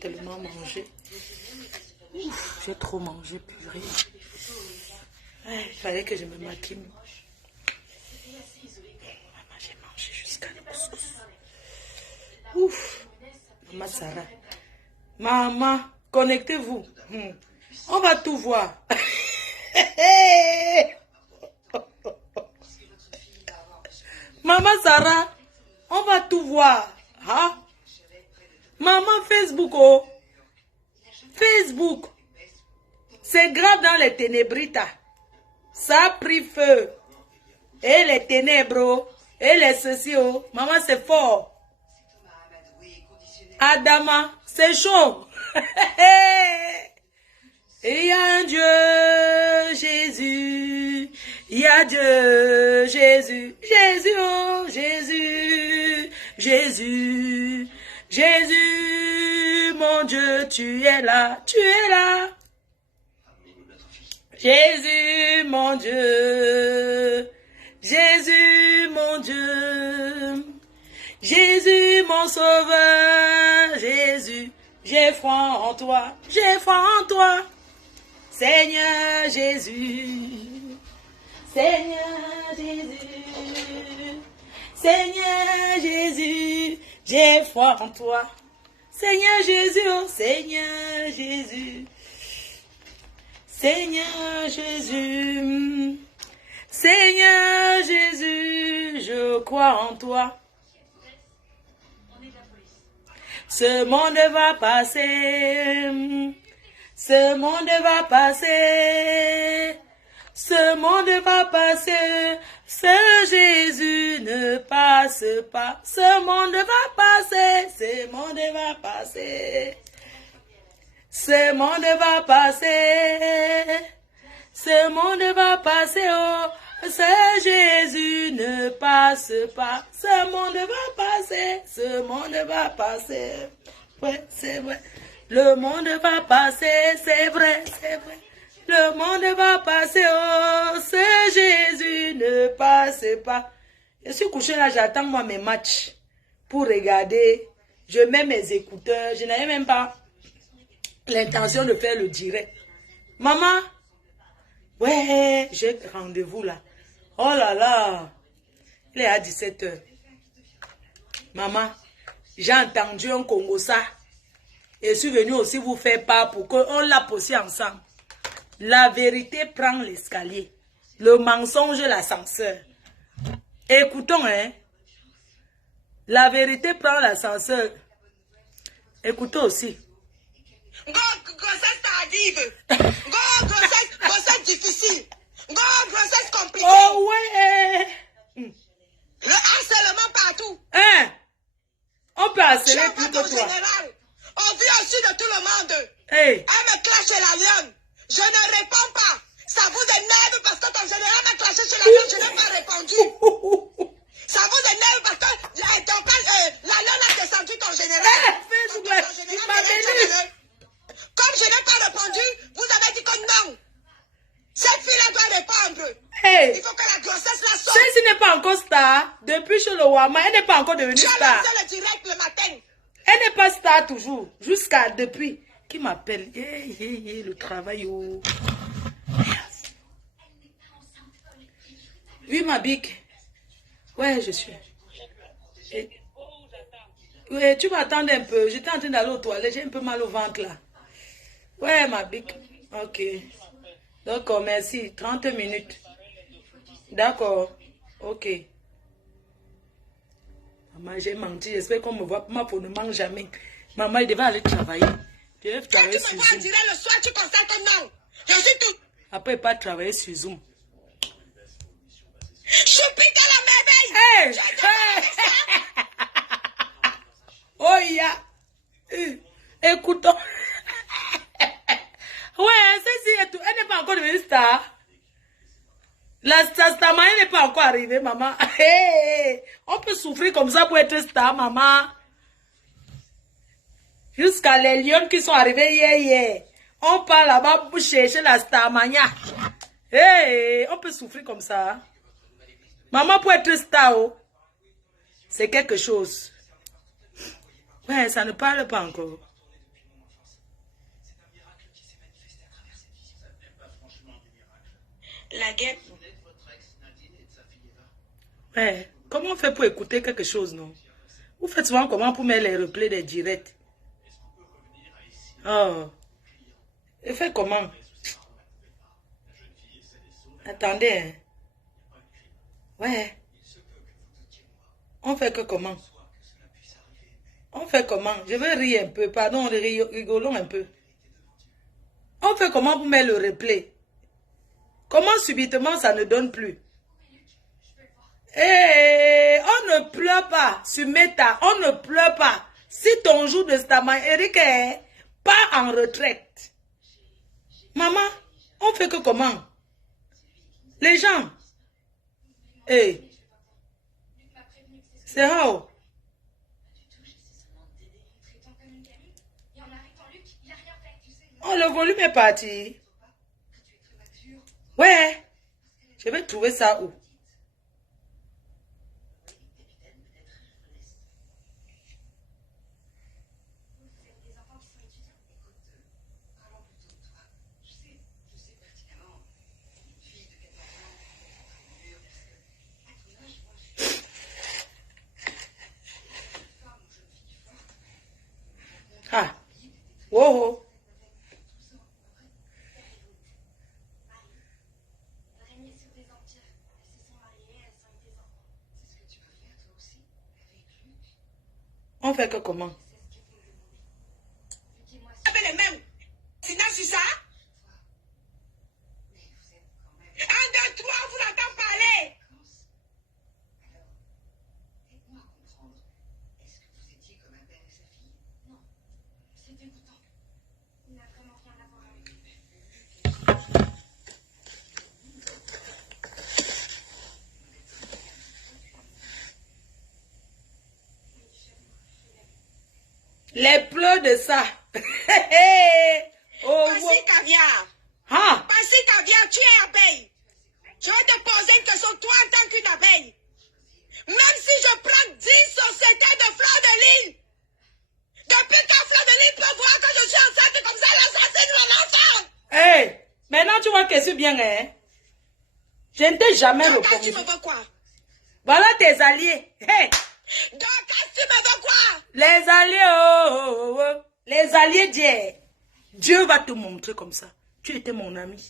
Tellement mangé. J'ai trop mangé, purée. Il fallait que je me maquille. Maman, j'ai mangé jusqu'à le couscous. Ouf. Maman Sarah. Maman, connectez-vous. On va tout voir. Maman Sarah, on va tout voir. Hein? Maman Facebook, oh. Facebook. C'est grave dans les ténébritas. Ça a pris feu. Et les ténèbres, et les ceci, oh. Maman, c'est fort. Adama, c'est chaud. Il y a un Dieu, Jésus. Il y a Dieu, Jésus. Jésus, oh, Jésus. Jésus. Jésus, mon Dieu, tu es là. Tu es là. Jésus, mon Dieu. Jésus, mon Dieu. Jésus, mon sauveur. Jésus, j'ai foi en toi. J'ai foi en toi. Seigneur Jésus. Seigneur Jésus. Seigneur Jésus. J'ai foi en toi. Seigneur Jésus. Oh Seigneur Jésus. Seigneur Jésus. Seigneur Jésus. Je crois en toi. Ce monde va passer. Ce monde va passer. Ce monde va passer. Ce Jésus ne passe pas. Ce monde va passer. Ce monde va passer. Ce monde va passer. Ce monde va passer. Oh, ce Jésus ne passe pas. Ce monde va passer. Ce monde va passer. Ouais, c'est vrai. Le monde va passer. C'est vrai, c'est vrai. Le monde va passer. Oh, ce Jésus ne passe pas. Je suis couché là, j'attends moi mes matchs pour regarder. Je mets mes écouteurs. Je n'avais même pas l'intention de faire le direct. Maman, ouais, j'ai rendez-vous là. Oh là là, il est à 17 h. Maman, j'ai entendu un Congossa. Et je suis venu aussi vous faire part pour qu'on l'a posé ensemble. La vérité prend l'escalier. Le mensonge, l'ascenseur. Écoutons, hein. La vérité prend l'ascenseur. Écoutons aussi. Grossesse tardive. Grossesse difficile. Grossesse compliquée. Oh ouais. Le harcèlement partout. Hein? On peut harceler plus que toi. Général, au vu aussi de tout le monde. Hey. Elle me clash chez la lionne. Je ne réponds pas. Ça vous énerve parce que ton général m'a clashé chez la lionne. Je n'ai pas répondu. Ça vous énerve parce que la lionne a descendu ton général. Comme je n'ai pas répondu, vous avez dit que non. Cette fille-là doit répondre. Hey. Il faut que la grossesse la sorte. Celle-ci n'est pas encore star. Depuis chez le Wama, elle n'est pas encore devenue J'ai star. lancé le direct le matin. Elle n'est pas star toujours. Jusqu'à depuis. Qui m'appelle? Le travail. Oh. Oui, ma bique. Ouais, je suis. Ouais, tu m'attends un peu. J'étais en train d'aller aux toilettes. J'ai un peu mal au ventre là. Ouais, ma bique. Ok. D'accord, merci. 30 minutes. D'accord. Ok. Maman, j'ai menti. J'espère qu'on me voit. Ma peau ne mange jamais. Maman, il devait aller travailler. Je vais travailler sur Zoom. Le soir, tu constates que non. Je suis tout. Après, pas travailler sur Zoom. Je suis putain la merveille. Hey! Oh, yeah. Écoutons. Ouais, celle-ci, elle n'est pas encore devenue star. La star, elle n'est pas encore arrivée, maman. Hey! On peut souffrir comme ça pour être star, maman. Jusqu'à les lions qui sont arrivés hier. On part là-bas pour chercher la star mania. Hey, on peut souffrir comme ça. Maman, pour être star, oh, c'est quelque chose. Ouais, ça ne parle pas encore. La guette. Ouais. Comment on fait pour écouter quelque chose, non? Vous faites souvent comment pour mettre les replays des directs? Oh. Et fait comment? Attendez, hein. Ouais. On fait que comment? On fait comment? Je veux rire un peu. Pardon, rigolons un peu. On fait comment pour mettre le replay? Comment subitement ça ne donne plus? Eh, on ne pleure pas sur Meta. On ne pleure pas. Si ton jour de Stama, Eric est pas en retraite. Maman, on fait que comment? Les gens. Eh. C'est how? Oh, le volume est parti. Ouais. Je vais trouver ça où? Ah. Wow. On fait que comment? Les mêmes. Sinon, c'est ça? Un, deux, trois, vous l'entendez parler. Les pleurs de ça. Oh, Passy Caviar. ah. Passy Caviar, tu es abeille. Je vais te poser une question, toi en tant qu'une abeille. Même si je prends 10 sociétés de fleurs de lys, depuis quand fleur de lys peut voir que je suis enceinte comme ça, l'assassine mon enfant. Hey, maintenant tu vois que c'est bien, hein? Je ne t'ai jamais Donc, répondu. tu me veux quoi? Voilà tes alliés. Hey, Donc, tu me veux quoi? les alliés, oh. Les alliés d'hier. Dieu va te montrer comme ça. Tu étais mon ami.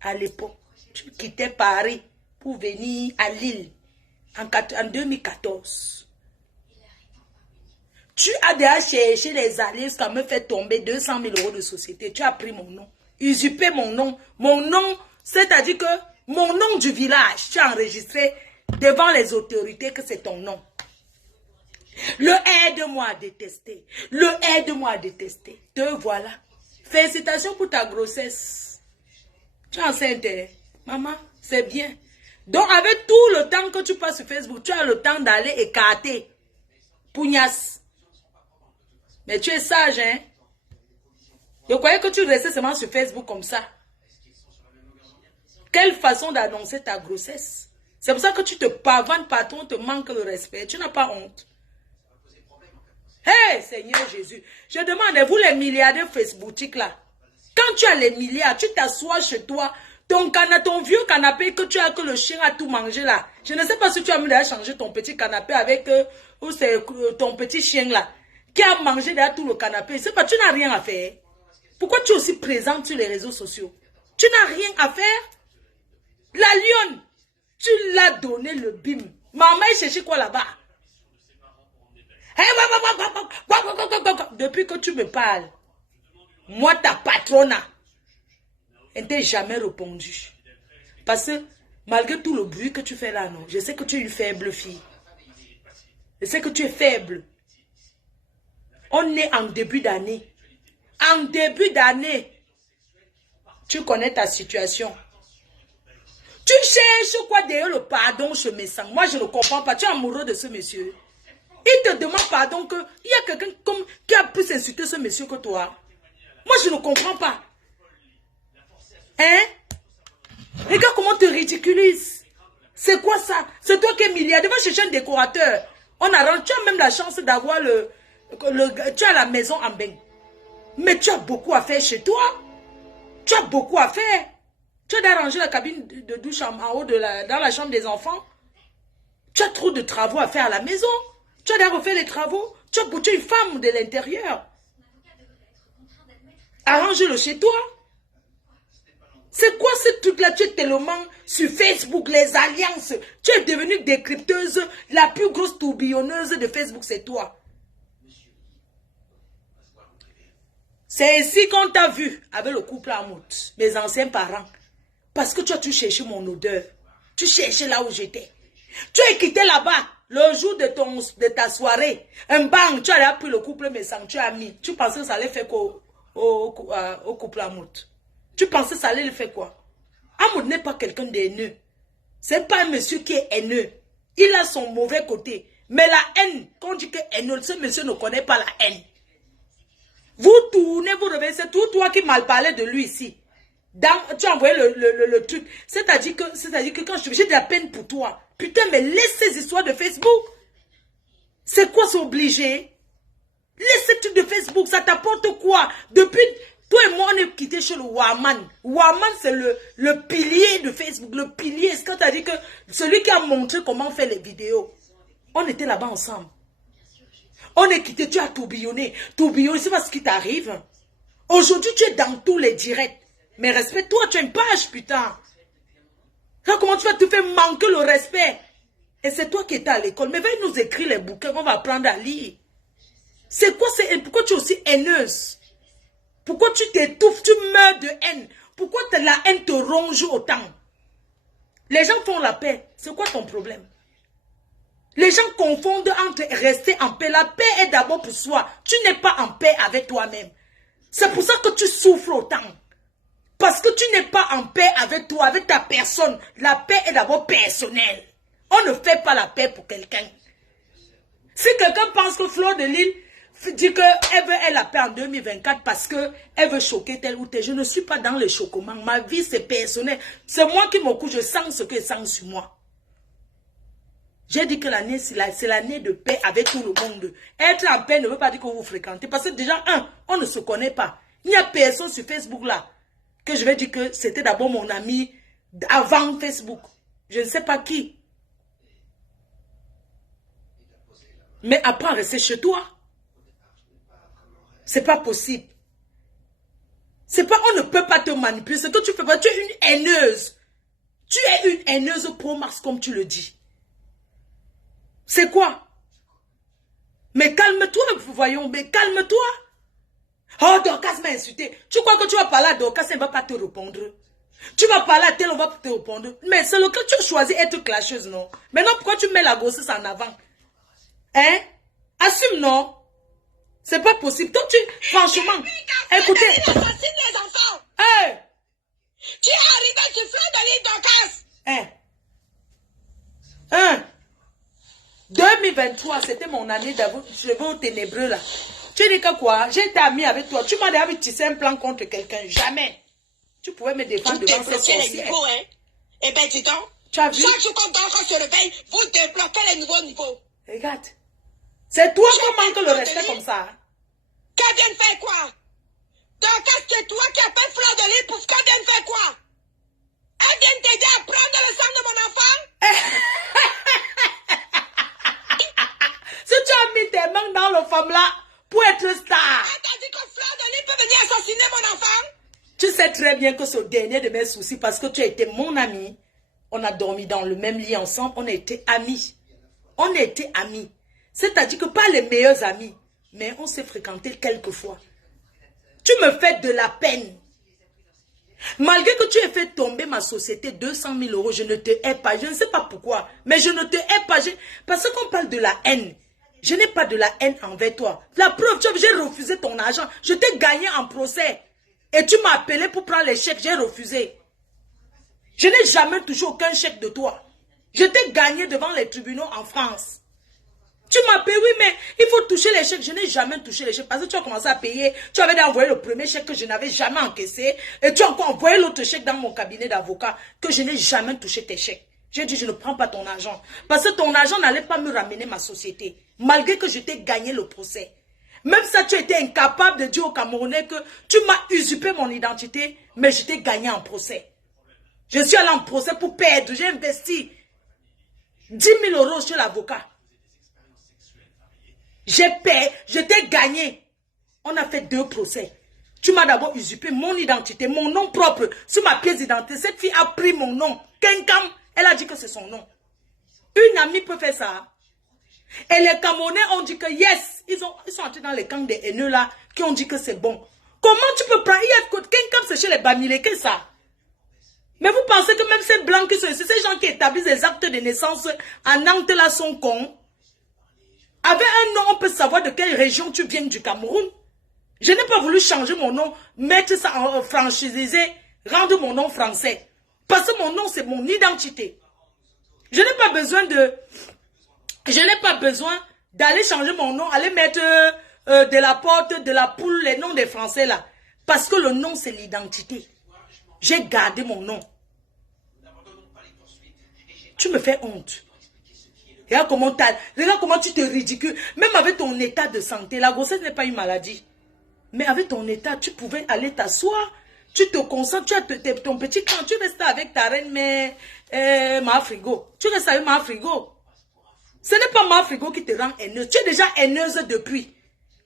À l'époque, tu quittais Paris pour venir à Lille en 2014. Tu as déjà cherché les alliés, ce qui me fait tomber 200 000 € de société. Tu as pris mon nom, usurpé mon nom. Mon nom, c'est-à-dire que mon nom du village, tu as enregistré devant les autorités que c'est ton nom. Le aide-moi à détester. Le aide-moi à détester. Te voilà. Félicitations pour ta grossesse. Tu es enceinte, hein? Maman, c'est bien. Donc, avec tout le temps que tu passes sur Facebook, tu as le temps d'aller écarter. Pugnasse. Mais tu es sage, hein? Je croyais que tu restais seulement sur Facebook comme ça. Quelle façon d'annoncer ta grossesse? C'est pour ça que tu te pavanes partout, on te manque le respect. Tu n'as pas honte. Hey, Seigneur Jésus, je demande, vous les milliardaires Facebookiques là, quand tu as les milliards, tu t'assois chez toi, ton vieux canapé que tu as, que le chien a tout mangé là. Je ne sais pas si tu as mis à changer ton petit canapé avec ton petit chien là, qui a mangé derrière tout le canapé. Je sais pas, tu n'as rien à faire. Pourquoi tu es aussi présente sur les réseaux sociaux? Tu n'as rien à faire. La lionne, tu l'as donné le bim. Maman, il cherchait quoi là-bas? Depuis que tu me parles, moi, ta patronne, elle ne t'a jamais répondu. Parce que malgré tout le bruit que tu fais là, non, je sais que tu es une faible fille. Je sais que tu es faible. On est en début d'année. En début d'année, tu connais ta situation. Tu cherches quoi derrière le pardon chez mes sangs? Moi, je ne comprends pas. Tu es amoureux de ce monsieur. Il te demande pardon qu'il y a quelqu'un qui a plus insulté ce monsieur que toi. Moi, je ne comprends pas. Hein? Regarde comment tu te ridiculises. C'est quoi ça? C'est toi qui es milliardaire. Va chercher un décorateur. Tu as même la chance d'avoir tu as la maison en bain. Mais tu as beaucoup à faire chez toi. Tu as beaucoup à faire. Tu as arrangé la cabine de douche en haut dans la chambre des enfants. Tu as trop de travaux à faire à la maison. Tu as refait les travaux. Tu as bouté une femme de l'intérieur. Arrange-le chez toi. C'est quoi ce truc-là? Tu es tellement sur Facebook, les alliances. Tu es devenue décrypteuse. La plus grosse tourbillonneuse de Facebook, c'est toi. C'est ici qu'on t'a vu avec le couple Amout, mes anciens parents. Parce que tu as tout cherché mon odeur. Tu cherchais là où j'étais. Tu as quitté là-bas le jour de ta soirée. Un bang, tu as pris le couple Messang, tu as mis. Tu pensais que ça allait faire quoi au couple Amout? Tu pensais que ça allait le faire quoi? Amout n'est pas quelqu'un d'haineux. C'est pas un monsieur qui est haineux. Il a son mauvais côté. Mais la haine, quand on dit que haineux, ce monsieur ne connaît pas la haine. Vous tournez, vous revenez, c'est tout toi qui mal parlé de lui ici. Tu as envoyé le truc. C'est-à-dire que quand j'ai de la peine pour toi. Putain, mais laisse ces histoires de Facebook. C'est quoi, c'est obligé? Laisse ces trucs de Facebook, ça t'apporte quoi? Depuis, toi et moi, on est quittés chez le Waman. Waman, c'est le pilier de Facebook. Le pilier, c'est-à-dire que celui qui a montré comment faire les vidéos. On était là-bas ensemble. On est quitté, tu as tourbillonné. Tourbillonné, c'est pas ce qui t'arrive. Aujourd'hui, tu es dans tous les directs. Mais respecte-toi, tu as une page, putain. Comment tu vas te faire manquer le respect? Et c'est toi qui étais à l'école. Mais va nous écrire les bouquins qu'on va apprendre à lire. C'est quoi? Pourquoi tu es aussi haineuse? Pourquoi tu t'étouffes, tu meurs de haine? Pourquoi la haine te ronge autant? Les gens font la paix. C'est quoi ton problème? Les gens confondent entre rester en paix. La paix est d'abord pour soi. Tu n'es pas en paix avec toi-même. C'est pour ça que tu souffres autant. Parce que tu n'es pas en paix avec toi, avec ta personne. La paix est d'abord personnelle. On ne fait pas la paix pour quelqu'un. Si quelqu'un pense que Fleur de Lille dit qu'elle veut la paix en 2024 parce qu'elle veut choquer tel ou tel, je ne suis pas dans le choquement. Ma vie, c'est personnel. C'est moi qui me couche, je sens ce que je sens sur moi. J'ai dit que l'année, c'est l'année de paix avec tout le monde. Être en paix ne veut pas dire que vous fréquentez. Parce que déjà, on ne se connaît pas. Il n'y a personne sur Facebook là que je vais dire que c'était d'abord mon ami avant Facebook. Je ne sais pas qui. Mais après, rester chez toi. C'est pas possible. C'est pas, on ne peut pas te manipuler. Ce que tu fais pas, tu es une haineuse. Tu es une haineuse pro Mars comme tu le dis. C'est quoi? Mais calme-toi, voyons, mais calme-toi. Oh, Dorcas m'a insulté. Tu crois que tu vas parler à Dorcas, elle ne va pas te répondre. Tu vas parler à tel, on va te répondre. Mais c'est lequel tu as choisi être clasheuse, non? Maintenant, pourquoi tu mets la grossesse en avant? Hein? Assume, non? C'est pas possible. Donc, franchement, écoutez. Tu assassines les enfants. Hey! Tu es arrivé sur Fleur de Lille, Dorcas. 2023, c'était mon année d'avoir cheveux au ténébreux là. Tu dis que quoi? J'ai été amie avec toi. Tu m'as dit que tu sais un plan contre quelqu'un. Jamais. Tu pouvais me défendre devant ces sorcières. Hein? Eh bien, dis donc. Tu as vu? Chaque jour qu'on se réveille, vous débloquez les nouveaux niveaux. Regarde. C'est toi qui manque le respect comme ça. Qu'elle vient faire quoi? Dorcas, c'est toi qui appelles Fleur de Lille pour ce qu'elle vient faire quoi? Elle vient t'aider à prendre le sang de mon enfant? Si tu as mis tes mains dans le femme là pour être star. Elle t'a dit que Fleur de Lille peut venir assassiner mon enfant? Tu sais très bien que c'est le dernier de mes soucis parce que tu as été mon ami. On a dormi dans le même lit ensemble. On a été amis. On a été amis. C'est-à-dire que pas les meilleurs amis. Mais on s'est fréquentés quelques fois. Tu me fais de la peine. Malgré que tu aies fait tomber ma société 200 000 euros, je ne te hais pas. Je ne sais pas pourquoi. Mais je ne te hais pas. Parce qu'on parle de la haine. Je n'ai pas de la haine envers toi. La preuve, j'ai refusé ton argent. Je t'ai gagné en procès. Et tu m'as appelé pour prendre les chèques. J'ai refusé. Je n'ai jamais touché aucun chèque de toi. Je t'ai gagné devant les tribunaux en France. Tu m'as payé, oui, mais il faut toucher les chèques. Je n'ai jamais touché les chèques parce que tu as commencé à payer. Tu avais envoyé le premier chèque que je n'avais jamais encaissé. Et tu as encore envoyé l'autre chèque dans mon cabinet d'avocat que je n'ai jamais touché tes chèques. J'ai dit, je ne prends pas ton argent. Parce que ton argent n'allait pas me ramener ma société. Malgré que je t'ai gagné le procès. Même ça, tu étais incapable de dire aux Camerounais que tu m'as usurpé mon identité, mais je t'ai gagné en procès. Je suis allé en procès pour perdre. J'ai investi 10 000 € chez l'avocat. J'ai payé, je t'ai gagné. On a fait 2 procès. Tu m'as d'abord usurpé mon identité, mon nom propre, sur ma pièce d'identité. Cette fille a pris mon nom. Kenkam, elle a dit que c'est son nom. Une amie peut faire ça. Et les Camerounais ont dit que yes, ils sont entrés dans les camps des haineux là, qui ont dit que c'est bon. Comment tu peux prendre, Kenkam c'est chez les Bamileke que ça? Mais vous pensez que même ces blancs qui sont ici, ces gens qui établissent des actes de naissance en Nantes là sont cons? Avec un nom, on peut savoir de quelle région tu viens du Cameroun. Je n'ai pas voulu changer mon nom, mettre ça en franchisé, rendre mon nom français. Parce que mon nom, c'est mon identité. Je n'ai pas besoin d'aller changer mon nom, aller mettre de la porte, de la poule, les noms des Français là. Parce que le nom, c'est l'identité. J'ai gardé mon nom. Tu me fais honte. Regarde comment tu te ridicules. Même avec ton état de santé, la grossesse n'est pas une maladie. Mais avec ton état, tu pouvais aller t'asseoir. Tu te concentres, tu as ton petit camp. Tu restes avec ta reine, mais ma frigo. Tu restes avec ma frigo. Ce n'est pas ma frigo qui te rend haineuse. Tu es déjà haineuse depuis.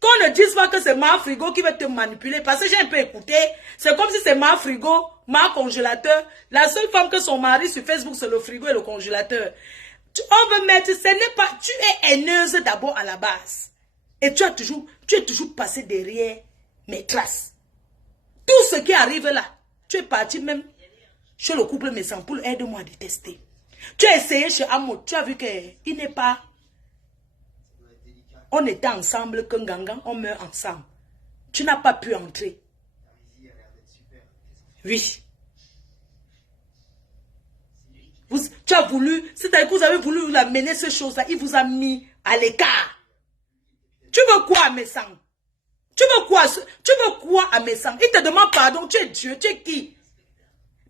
Qu'on ne dise pas que c'est ma frigo qui va te manipuler. Parce que j'ai un peu écouté. C'est comme si c'est ma frigo, ma congélateur. La seule femme que son mari sur Facebook, c'est le frigo et le congélateur. On veut mettre, ce n'est pas, tu es haineuse d'abord à la base. Et tu es toujours passé derrière mes traces. Tout ce qui arrive là, tu es parti même chez le couple Messan pour aide-moi à détester. Tu as essayé chez Amo, tu as vu qu'il n'est pas... On était ensemble, que Gangan, on meurt ensemble. Tu n'as pas pu entrer. Oui. Tu as voulu, c'est-à-dire que vous avez voulu l'amener ces choses-là, il vous a mis à l'écart. Tu veux quoi à Messan? Tu veux quoi à Messan? Il te demande pardon, tu es Dieu, tu es qui?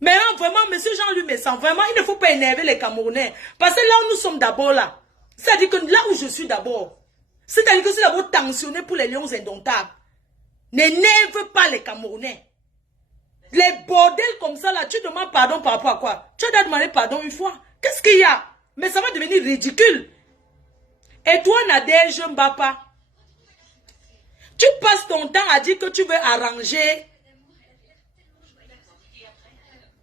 Mais non, vraiment, monsieur Jean-Louis Messan, vraiment, il ne faut pas énerver les Camerounais. Parce que là où nous sommes d'abord là, c'est-à-dire que là où je suis d'abord, c'est-à-dire que je suis d'abord tensionné pour les lions indomptables. N'énerve pas les Camerounais. Les bordels comme ça, là, tu demandes pardon par rapport à quoi? Tu as déjà demandé pardon une fois. Qu'est-ce qu'il y a? Mais ça va devenir ridicule. Et toi, Nadège Mbapa, tu passes ton temps à dire que tu veux arranger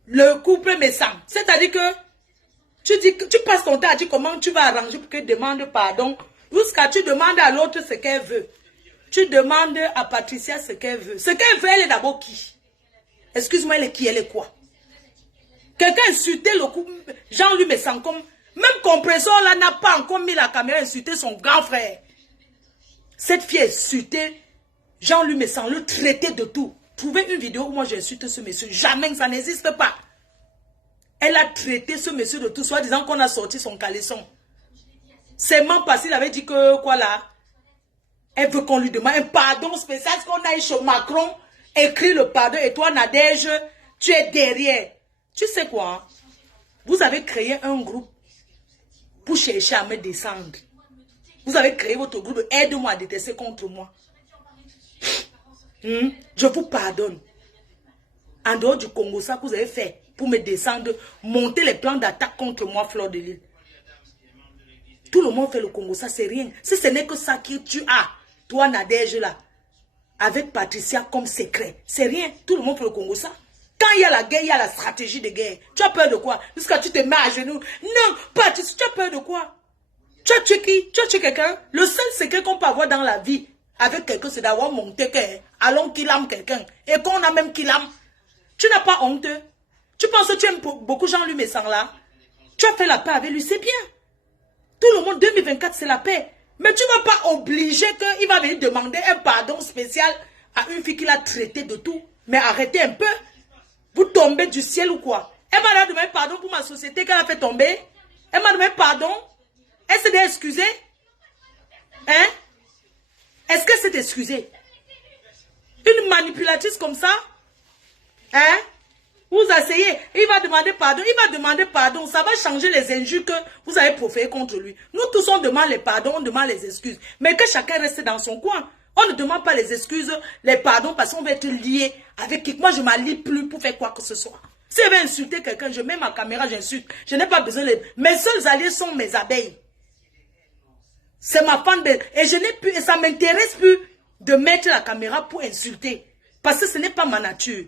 le couple Messan. C'est-à-dire que tu passes ton temps à dire comment tu vas arranger pour qu'elle demande pardon. Jusqu'à tu demandes à l'autre ce qu'elle veut. Tu demandes à Patricia ce qu'elle veut. Ce qu'elle veut, elle est d'abord qui? Excuse-moi, elle est qui? Elle est quoi? Quelqu'un a insulté le couple Jean-Louis Messan comme... Même compresseur là n'a pas encore mis la caméra insulter son grand frère. Cette fille a insulté Jean-Louis Messan, le traité de tout. Trouvez une vidéo où moi j'insulte ce monsieur. Jamais, ça n'existe pas. Elle a traité ce monsieur de tout, soit disant qu'on a sorti son caleçon. C'est même parce qu'il avait dit que, quoi là, elle veut qu'on lui demande un pardon spécial, parce qu'on a eu chez Macron, écrit le pardon, et toi Nadège, tu es derrière. Tu sais quoi? Vous avez créé un groupe pour chercher à me descendre. Vous avez créé votre groupe, aide-moi à détester contre moi. Je vous pardonne. En dehors du Congo, ça que vous avez fait pour me descendre, monter les plans d'attaque contre moi, Fleur de Lille. Tout le monde fait le Congo, ça c'est rien. Si ce n'est que ça que tu as, toi Nadège là, avec Patricia comme secret, c'est rien. Tout le monde fait le Congo, ça. Quand il y a la guerre, il y a la stratégie de guerre. Tu as peur de quoi? Jusqu'à tu te mets à genoux. Non, Patricia, tu as peur de quoi? Tu as tué qui? Tu as tué quelqu'un? Le seul secret qu'on peut avoir dans la vie avec quelqu'un, c'est d'avoir monté allons qu'il ame quelqu'un. Et qu'on a même qu'il ame. Tu n'as pas honte. Tu penses que tu aimes beaucoup Jean-Louis Messan là? Tu as fait la paix avec lui, c'est bien. Tout le monde, 2024, c'est la paix. Mais tu ne vas pas obliger qu'il va venir demander un pardon spécial à une fille qu'il a traité de tout. Mais arrêtez un peu. Vous tombez du ciel ou quoi? Elle m'a demandé pardon pour ma société qu'elle a fait tomber. Elle m'a demandé pardon. Elle s'est excusée. Hein? Est-ce qu'elle s'est excusée? Une manipulatrice comme ça? Hein? Vous asseyez, il va demander pardon, ça va changer les injures que vous avez proférées contre lui. Nous tous on demande les pardons, on demande les excuses. Mais que chacun reste dans son coin. On ne demande pas les excuses, les pardons parce qu'on va être lié avec qui. Moi je ne m'allie plus pour faire quoi que ce soit. Si je vais insulter quelqu'un, je mets ma caméra, j'insulte. Je n'ai pas besoin de... Mes seuls alliés sont mes abeilles. C'est ma fanbase. Et je n'ai plus, et ça ne m'intéresse plus de mettre la caméra pour insulter. Parce que ce n'est pas ma nature.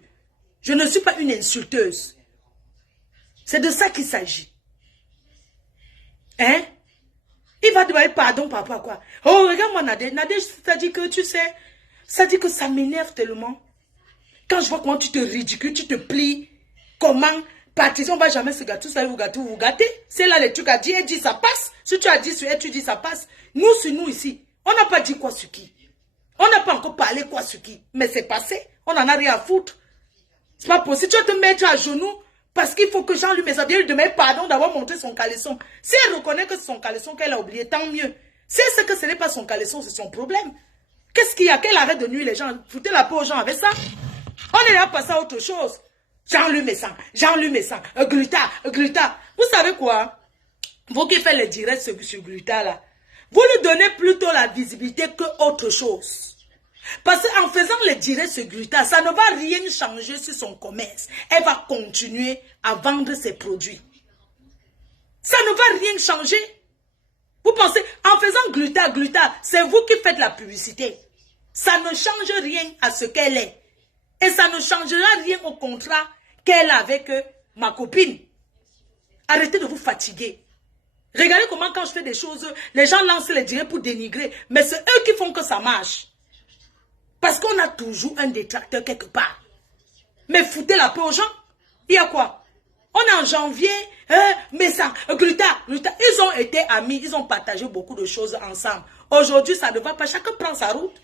Je ne suis pas une insulteuse. C'est de ça qu'il s'agit. Hein? Il va demander pardon, papa, quoi. Oh, regarde-moi, Nadège. Nadège, ça dit que, tu sais, ça dit que ça m'énerve tellement. Quand je vois comment tu te ridicules, tu te plies, comment, Patricia, on ne va jamais se gâter, vous gâter. C'est là le truc à dire, elle dit, ça passe. Si tu as dit sur elle, tu dis, ça passe. Nous, sur nous ici, on n'a pas dit quoi sur qui. On n'a pas encore parlé quoi sur qui. Mais c'est passé. On n'en a rien à foutre. C'est pas possible. Tu vas te mettre à genoux parce qu'il faut que Jean-Luc Mézard lui demande pardon d'avoir montré son caleçon. Si elle reconnaît que c'est son caleçon qu'elle a oublié, tant mieux. Si elle sait que ce n'est pas son caleçon, c'est son problème. Qu'est-ce qu'il y a? Qu'elle arrête de nuire les gens? Foutez la peau aux gens avec ça. On est là passé à autre chose. Jean-Luc Mézard, Gluta. Vous savez quoi? Vous qui faites les directs sur Gluta là, vous lui donnez plutôt la visibilité que autre chose. Parce qu'en faisant les directs sur Gluta, ça ne va rien changer sur son commerce. Elle va continuer à vendre ses produits. Ça ne va rien changer. Vous pensez, en faisant Gluta, c'est vous qui faites la publicité. Ça ne change rien à ce qu'elle est. Et ça ne changera rien au contrat qu'elle a avec ma copine. Arrêtez de vous fatiguer. Regardez comment quand je fais des choses, les gens lancent les directs pour dénigrer. Mais c'est eux qui font que ça marche. Parce qu'on a toujours un détracteur quelque part. Mais foutez la paix aux gens. Il y a quoi? On est en janvier, mais ça, Gluta. Ils ont été amis, ils ont partagé beaucoup de choses ensemble. Aujourd'hui, ça ne va pas. Chacun prend sa route.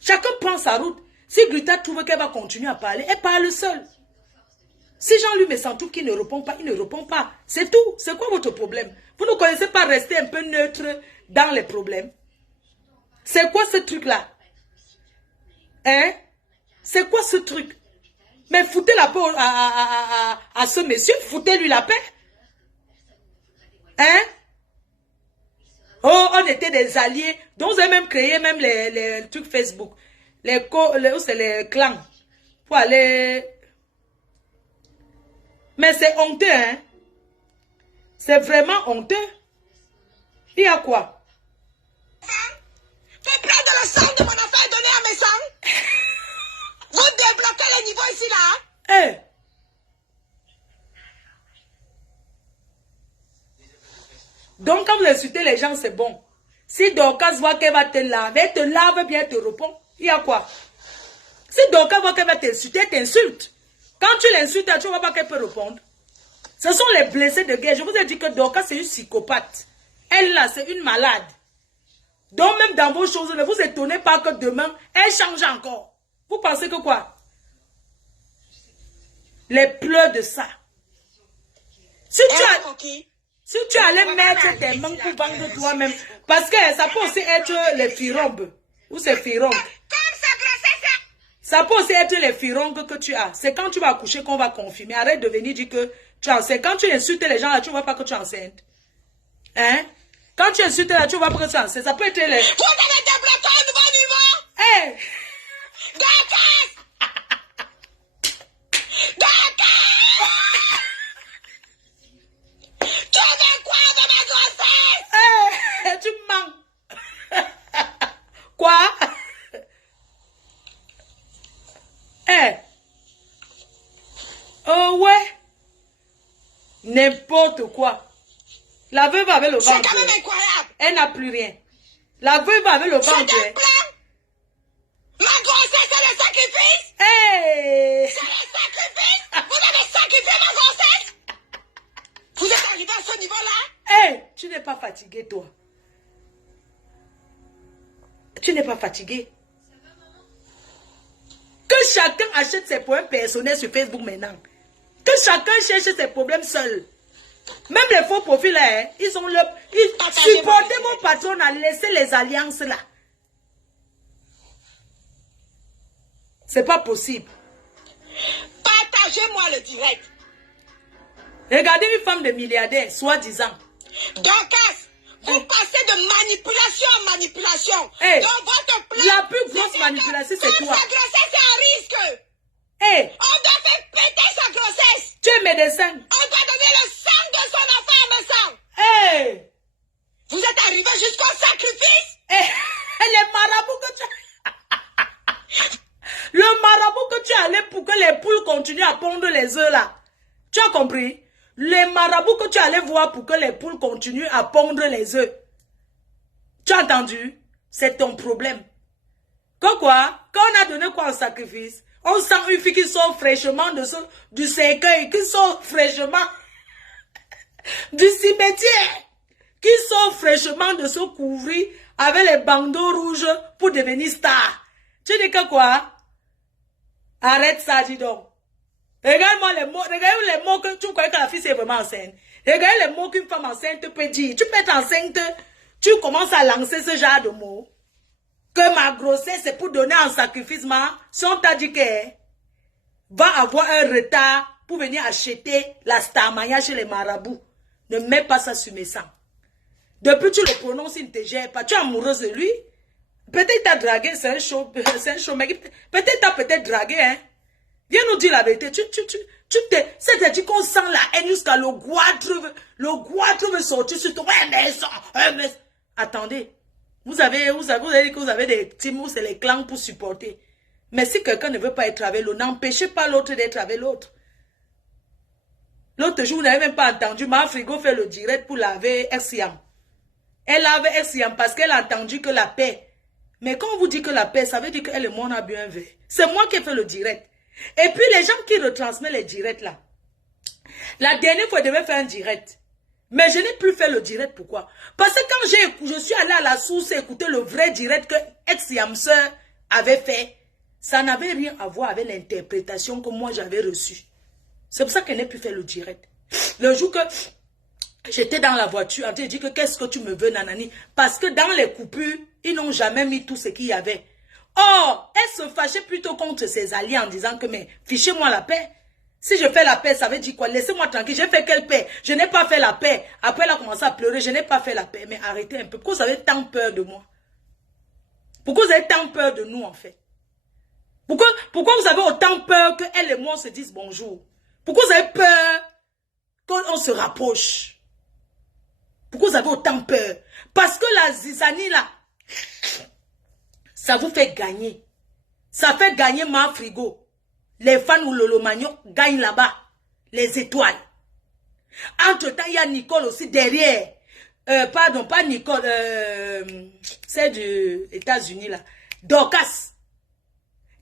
Chacun prend sa route. Si Gluta trouve qu'elle va continuer à parler, elle parle seule. Si Jean-Luc Mézard trouve qu'il ne répond pas, il ne répond pas. C'est tout. C'est quoi votre problème? Vous ne connaissez pas rester un peu neutre dans les problèmes. C'est quoi ce truc-là? Hein? C'est quoi ce truc? Mais foutez la paix à ce monsieur, foutez-lui la paix. Hein? Oh, on était des alliés. Donc vous avez même créé même les trucs Facebook. C'est les clans. Pour aller... Mais c'est honteux, hein? C'est vraiment honteux. Il y a quoi? Fais prendre le sang de mon enfant et donner à mes sangs. Vous débloquez les niveaux ici, là. Hey. Donc, quand vous insultez les gens, c'est bon. Si Dorcas voit qu'elle va te laver, elle te lave bien, elle te répond. Il y a quoi? Si Dorcas voit qu'elle va t'insulter, elle t'insulte. Quand tu l'insultes, tu ne vois pas qu'elle peut répondre. Ce sont les blessés de guerre. Je vous ai dit que Dorcas, c'est une psychopathe. Elle, là, c'est une malade. Donc, même dans vos choses, ne vous étonnez pas que demain, elle change encore. Vous pensez que quoi? Les pleurs de ça. Si tu allais mettre tes mains pour vendre toi-même, parce que ça peut aussi être les firombes. Ou c'est firombes. Ça peut aussi être les firongues que tu as. C'est quand tu vas accoucher qu'on va confirmer. Arrête de venir dire que tu es enceinte. Quand tu insultes les gens là, tu ne vois pas que tu es enceinte. Hein? Quand tu insultes là, tu ne vois pas que tu es enceinte. Ça peut être les... Vous avez débloqué un nouveau niveau! Hey! Dorcas! Dorcas! Tu veux quoi de ma grossesse? Hey! Tu mens! Quoi? Eh! Oh ouais! N'importe quoi. La veuve avait le ventre. C'est quand même incroyable. Elle n'a plus rien. La veuve avait le ventre. C'est un plan. Ma grossesse, c'est le sacrifice. Hey! C'est le sacrifice. Vous avez sacrifié ma grossesse. Vous êtes arrivé à ce niveau-là. Hey! Tu n'es pas fatigué, toi. Tu n'es pas fatigué. Que chacun achète ses problèmes personnels sur Facebook maintenant. Que chacun cherche ses problèmes seul. Même les faux profils, hein, ils ont le... Supportez vos patrons à laisser les alliances là. C'est pas possible. Partagez-moi le direct. Regardez une femme de milliardaire, soi-disant. Dorcas, vous passez de manipulation en manipulation. Hey, dans votre plan, la plus grosse manipulation, c'est toi. Sa grossesse est un risque. Hey. On doit faire péter sa grossesse. médecins. On doit donner le sang de son enfant à mes sangs. Hey! Vous êtes arrivé jusqu'au sacrifice? Hey! Les marabouts que tu Le marabout que tu es allé pour que les poules continuent à pondre les œufs là. Tu as compris? Les marabouts que tu es allé voir pour que les poules continuent à pondre les œufs. Tu as entendu? C'est ton problème. Quand quoi? Quand on a donné quoi en sacrifice? On sent une fille qui sort fraîchement du cercueil, qui sort fraîchement du cimetière, qui sort fraîchement de se couvrir avec les bandeaux rouges pour devenir star. Tu dis que quoi? Arrête ça, dis donc. Regarde-moi les mots, regarde les mots que tu crois que la fille c'est vraiment enceinte. Regarde les mots qu'une femme enceinte peut dire. Tu peux être enceinte, tu commences à lancer ce genre de mots. Que ma grossesse c'est pour donner en sacrifice, si on t'a dit que va avoir un retard pour venir acheter la starmania chez les marabouts. Ne mets pas ça sur mes sangs. Depuis tu le prononces, il ne te gère pas. Tu es amoureuse de lui. Peut-être t'as dragué, c'est un show mec. Peut-être t'as dragué, hein. Viens nous dire la vérité. C'est-à-dire qu'on sent la haine jusqu'à le goitre veut sortir sur toi. Mais attendez. Vous avez dit que vous avez des teams où c'est les clans pour supporter. Mais si quelqu'un ne veut pas être avec l'autre, n'empêchez pas l'autre d'être avec l'autre. L'autre jour, vous n'avez même pas entendu, ma frigo fait le direct pour laver Exiam. Elle lave Exiam parce qu'elle a entendu que la paix. Mais quand on vous dit que la paix, ça veut dire qu'elle et moi on a bien vu. C'est moi qui ai fait le direct. Et puis les gens qui retransmettent les directs là. La dernière fois, je devais faire un direct. Mais je n'ai plus fait le direct. Pourquoi? Parce que quand je suis allé à la source et écouter le vrai direct que Exiam Sœur avait fait, ça n'avait rien à voir avec l'interprétation que moi j'avais reçue. C'est pour ça qu'elle n'a plus fait le direct. Le jour que j'étais dans la voiture, on t'a dit que qu'est-ce que tu me veux, nanani? Parce que dans les coupures, ils n'ont jamais mis tout ce qu'il y avait. Or, elle se fâchait plutôt contre ses alliés en disant que, mais fichez-moi la paix. Si je fais la paix, ça veut dire quoi? Laissez-moi tranquille. J'ai fait quelle paix? Je n'ai pas fait la paix. Après, elle a commencé à pleurer. Je n'ai pas fait la paix. Mais arrêtez un peu. Pourquoi vous avez tant peur de moi? Pourquoi vous avez tant peur de nous, en fait? Pourquoi vous avez autant peur qu'elle et moi se disent bonjour? Pourquoi vous avez peur qu'on se rapproche? Pourquoi vous avez autant peur? Parce que la zizanie là, ça vous fait gagner. Ça fait gagner ma frigo. Les fans ou Lolo Magnon gagnent là-bas. Les étoiles. Entre-temps, il y a Nicole aussi derrière. Pardon, pas Nicole. C'est des États-Unis là. Dorcas.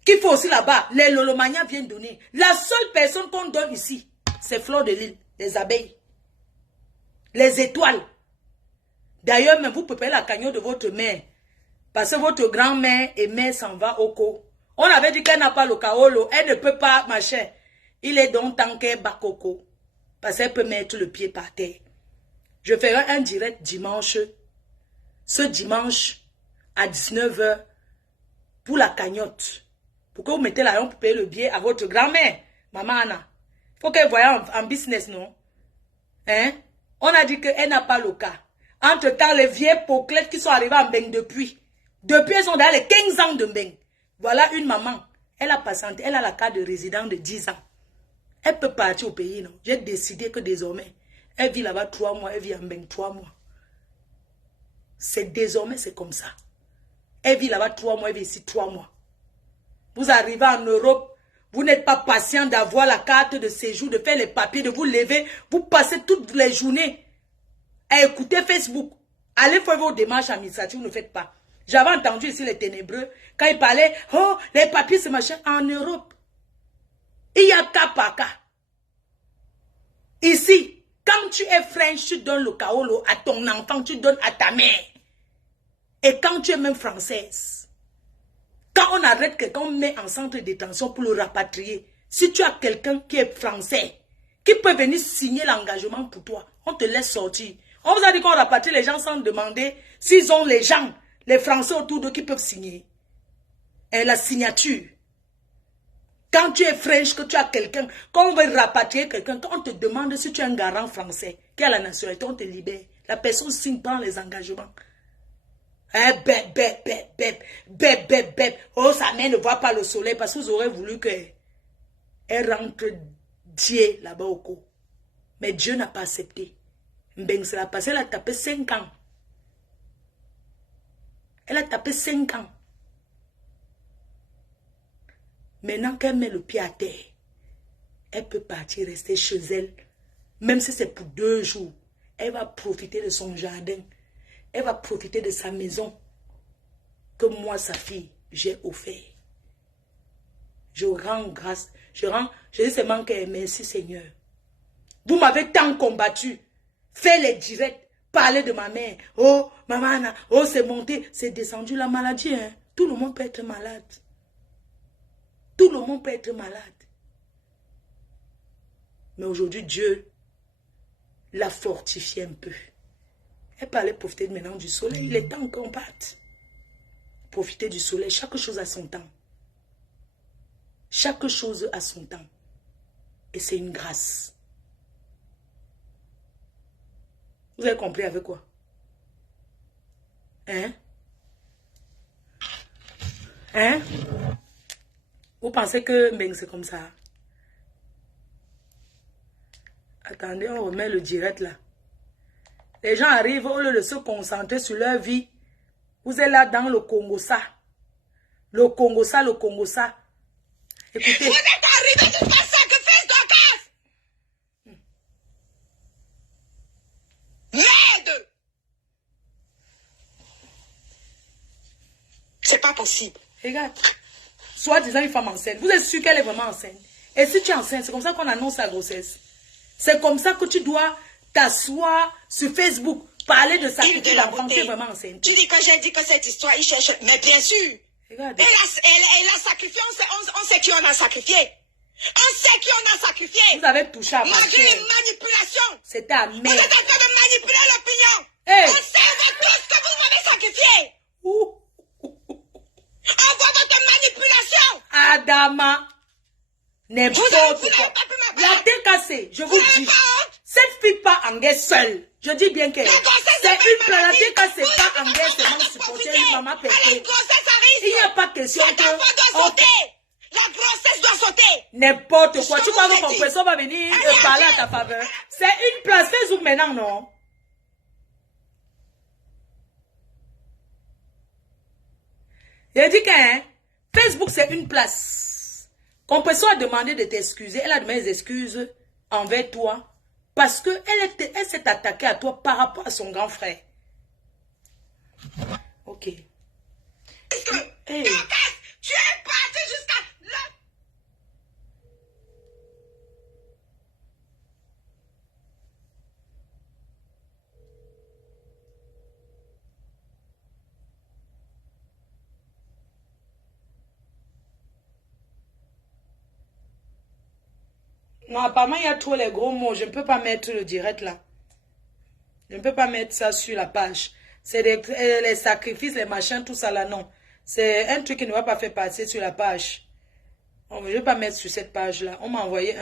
Qu'il faut aussi là-bas. Les Lolo Magnon viennent donner. La seule personne qu'on donne ici, c'est Fleur de Lille. Les abeilles. Les étoiles. D'ailleurs, même vous préparez la cagnotte de votre mère. Parce que votre grand-mère et mère s'en va au co. On avait dit qu'elle n'a pas le kaolo. Elle ne peut pas, machin. Il est donc tant qu'elle bat coco. Parce qu'elle peut mettre le pied par terre. Je ferai un direct dimanche. Ce dimanche, à 19 h, pour la cagnotte. Pour que vous mettez l'argent pour payer le billet à votre grand-mère. Maman Anna. Il faut qu'elle voie en business, non? Hein? On a dit qu'elle n'a pas le cas. Entre-temps, les vieilles poclettes qui sont arrivées en Mbeng depuis. Depuis, elles sont dans les 15 ans de Mbeng. Voilà une maman. Elle a patienté. Elle a la carte de résident de 10 ans. Elle peut partir au pays, non? J'ai décidé que désormais, elle vit là-bas 3 mois. Elle vit en Mbeng 3 mois. C'est désormais, c'est comme ça. Elle vit là-bas 3 mois. Elle vit ici 3 mois. Vous arrivez en Europe. Vous n'êtes pas patient d'avoir la carte de séjour, de faire les papiers, de vous lever. Vous passez toutes les journées à écouter Facebook. Allez faire vos démarches administratives, ne faites pas. J'avais entendu ici les ténébreux, quand ils parlaient, oh, les papiers, c'est machin. En Europe, il y a cas par cas. Ici, quand tu es French, tu donnes le kaolo à ton enfant, tu donnes à ta mère. Et quand tu es même française, quand on arrête quelqu'un, on met en centre de détention pour le rapatrier. Si tu as quelqu'un qui est français, qui peut venir signer l'engagement pour toi, on te laisse sortir. On vous a dit qu'on rapatrie les gens sans demander s'ils ont les gens, les Français autour d'eux qui peuvent signer. Et la signature. Quand tu es French, que tu as quelqu'un, quand on veut rapatrier quelqu'un, quand on te demande si tu es un garant français, qui a la nationalité, on te libère. La personne signe, prend les engagements. Oh, sa mère ne voit pas le soleil parce que vous aurez voulu qu'elle rentre Dieu là-bas au cours. Mais Dieu n'a pas accepté. Mbeng se l'a passé, elle a tapé 5 ans. Elle a tapé 5 ans. Maintenant qu'elle met le pied à terre, elle peut partir, rester chez elle. Même si c'est pour 2 jours. Elle va profiter de son jardin. Elle va profiter de sa maison. Que moi, sa fille, j'ai offert. Je rends grâce. Je dis seulement que merci Seigneur. Vous m'avez tant combattu. Fait les directs. Parler de ma mère. Oh, maman, oh, c'est monté. C'est descendu la maladie. Hein. Tout le monde peut être malade. Tout le monde peut être malade. Mais aujourd'hui, Dieu l'a fortifié un peu. Elle parlait profiter maintenant du soleil. Il est temps qu'on parte. Profiter du soleil. Chaque chose a son temps. Chaque chose a son temps. Et c'est une grâce. Vous avez compris avec quoi? Hein? Hein? Vous pensez que Mbeng c'est comme ça? Attendez, on remet le direct là. Les gens arrivent au lieu de se concentrer sur leur vie. Vous êtes là dans le Congo ça. Le Congo ça, le Congo ça. Écoutez. Vous êtes arrivés jusqu'à sacrifice de casse. Merde. C'est pas possible. Regarde. Soit disant une femme enceinte. Vous êtes sûr qu'elle est vraiment enceinte? Et si tu es enceinte, c'est comme ça qu'on annonce sa grossesse. C'est comme ça que tu dois t'asseoir sur Facebook, parler de sacrifier l'enfant. Tu es vraiment enceinte. Tu dis que j'ai dit que cette histoire, il cherche. Mais bien sûr. Regardez. Elle a sacrifié, on sait qui on a sacrifié. On sait qui on a sacrifié. Vous avez touché à ma malgré les chair. manipulations. C'était à Vous mère. êtes en train de manipuler l'opinion. Hey. On sait tous que vous m'avez sacrifié. On voit votre manipulation. Adama. N'importe Vous quoi. n'avez pas pu me La battre. tête cassée, je vous Vous n'avez dis. pas honte. Cette fille part en guerre seule. Je dis bien que La grossesse c'est de une ma planète maladie. cassée Vous pas en n'avez guerre pas seulement pu supporter profiter. une maman Elle a pétée. une grossesse à risque. Il n'y a pas question Cet que enfant doit sauter. La grossesse doit sauter. n'importe quoi. Je Tu crois vous que ai ton dit. professeur va venir Allez, parler à allez. ta faveur? C'est une place Facebook maintenant, non? Il dit que hein, Facebook, c'est une place. Compresseur a demandé de t'excuser. Elle a demandé des excuses envers toi. Parce que elle s'est attaquée à toi par rapport à son grand frère. Ok. Hey. Tu es parti jusqu'à là. Non, apparemment, il y a trop les gros mots. Je ne peux pas mettre le direct là. Je ne peux pas mettre ça sur la page. C'est les sacrifices, les machins, tout ça là, non. C'est un truc qui ne va pas faire passer sur la page. Je ne vais pas mettre sur cette page-là. On m'a envoyé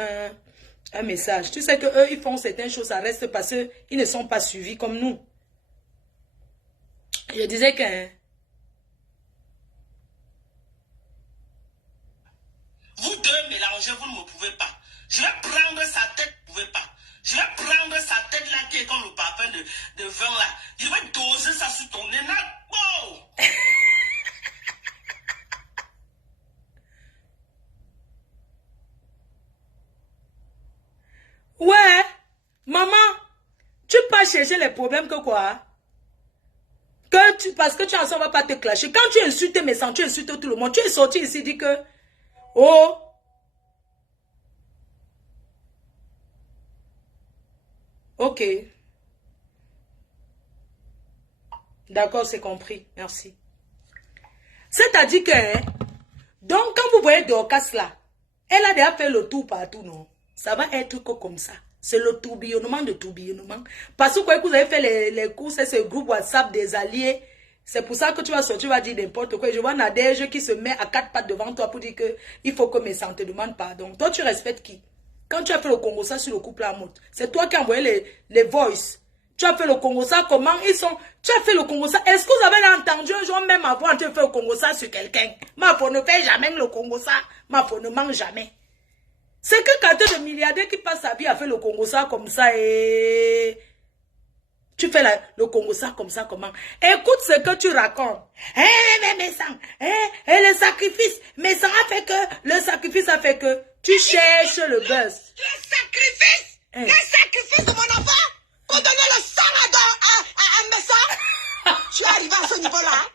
un message. Tu sais qu'eux, ils font certaines choses, ça reste parce qu'ils ne sont pas suivis comme nous. Je disais que... Vous deux mélangez, vous ne me pouvez pas. Je vais prendre sa tête, vous ne pouvez pas. Je vais prendre sa tête là qui est comme le parfum de vin là. Je vais doser ça sur ton nez. Oh! Ouais, maman, tu peux chercher les problèmes que quoi? Parce que tu en sens, on va pas te clasher. Quand tu insultes mes sangs, tu insultes tout le monde. Tu es sorti ici, dit que... Oh! Ok. D'accord, c'est compris. Merci. C'est-à-dire que... Hein, donc, quand vous voyez Dorcas là, elle a déjà fait le tour partout, non? Ça va être comme ça. C'est le tourbillonnement de tourbillonnement. Parce que vous avez fait les courses, c'est ce groupe WhatsApp des alliés. C'est pour ça que tu vas sortir, tu vas dire n'importe quoi. Je vois Nadège qui se met à 4 pattes devant toi pour dire que il faut que mes sangs te demandent pardon. Toi, tu respectes qui? Quand tu as fait le Congo ça sur le couple à mode, c'est toi qui as envoyé les voices. Tu as fait le Congo ça, comment ils sont? Tu as fait le Congo ça. Est-ce que vous avez entendu un jour même avant de faire le Congo ça sur quelqu'un? Ma femme ne fait jamais le Congo ça. Ma femme ne mange jamais. C'est que quand de milliardaire qui passe sa vie à faire le Congo ça comme ça et... Tu fais le Congo ça comme ça, comment? Écoute ce que tu racontes. Le sacrifice. Mais ça a fait que... Le sacrifice a fait que... Tu cherches le buzz. Le sacrifice? Le sacrifice de mon enfant? Pour donner le sang à mes sangs? Tu es arrivé à ce niveau-là?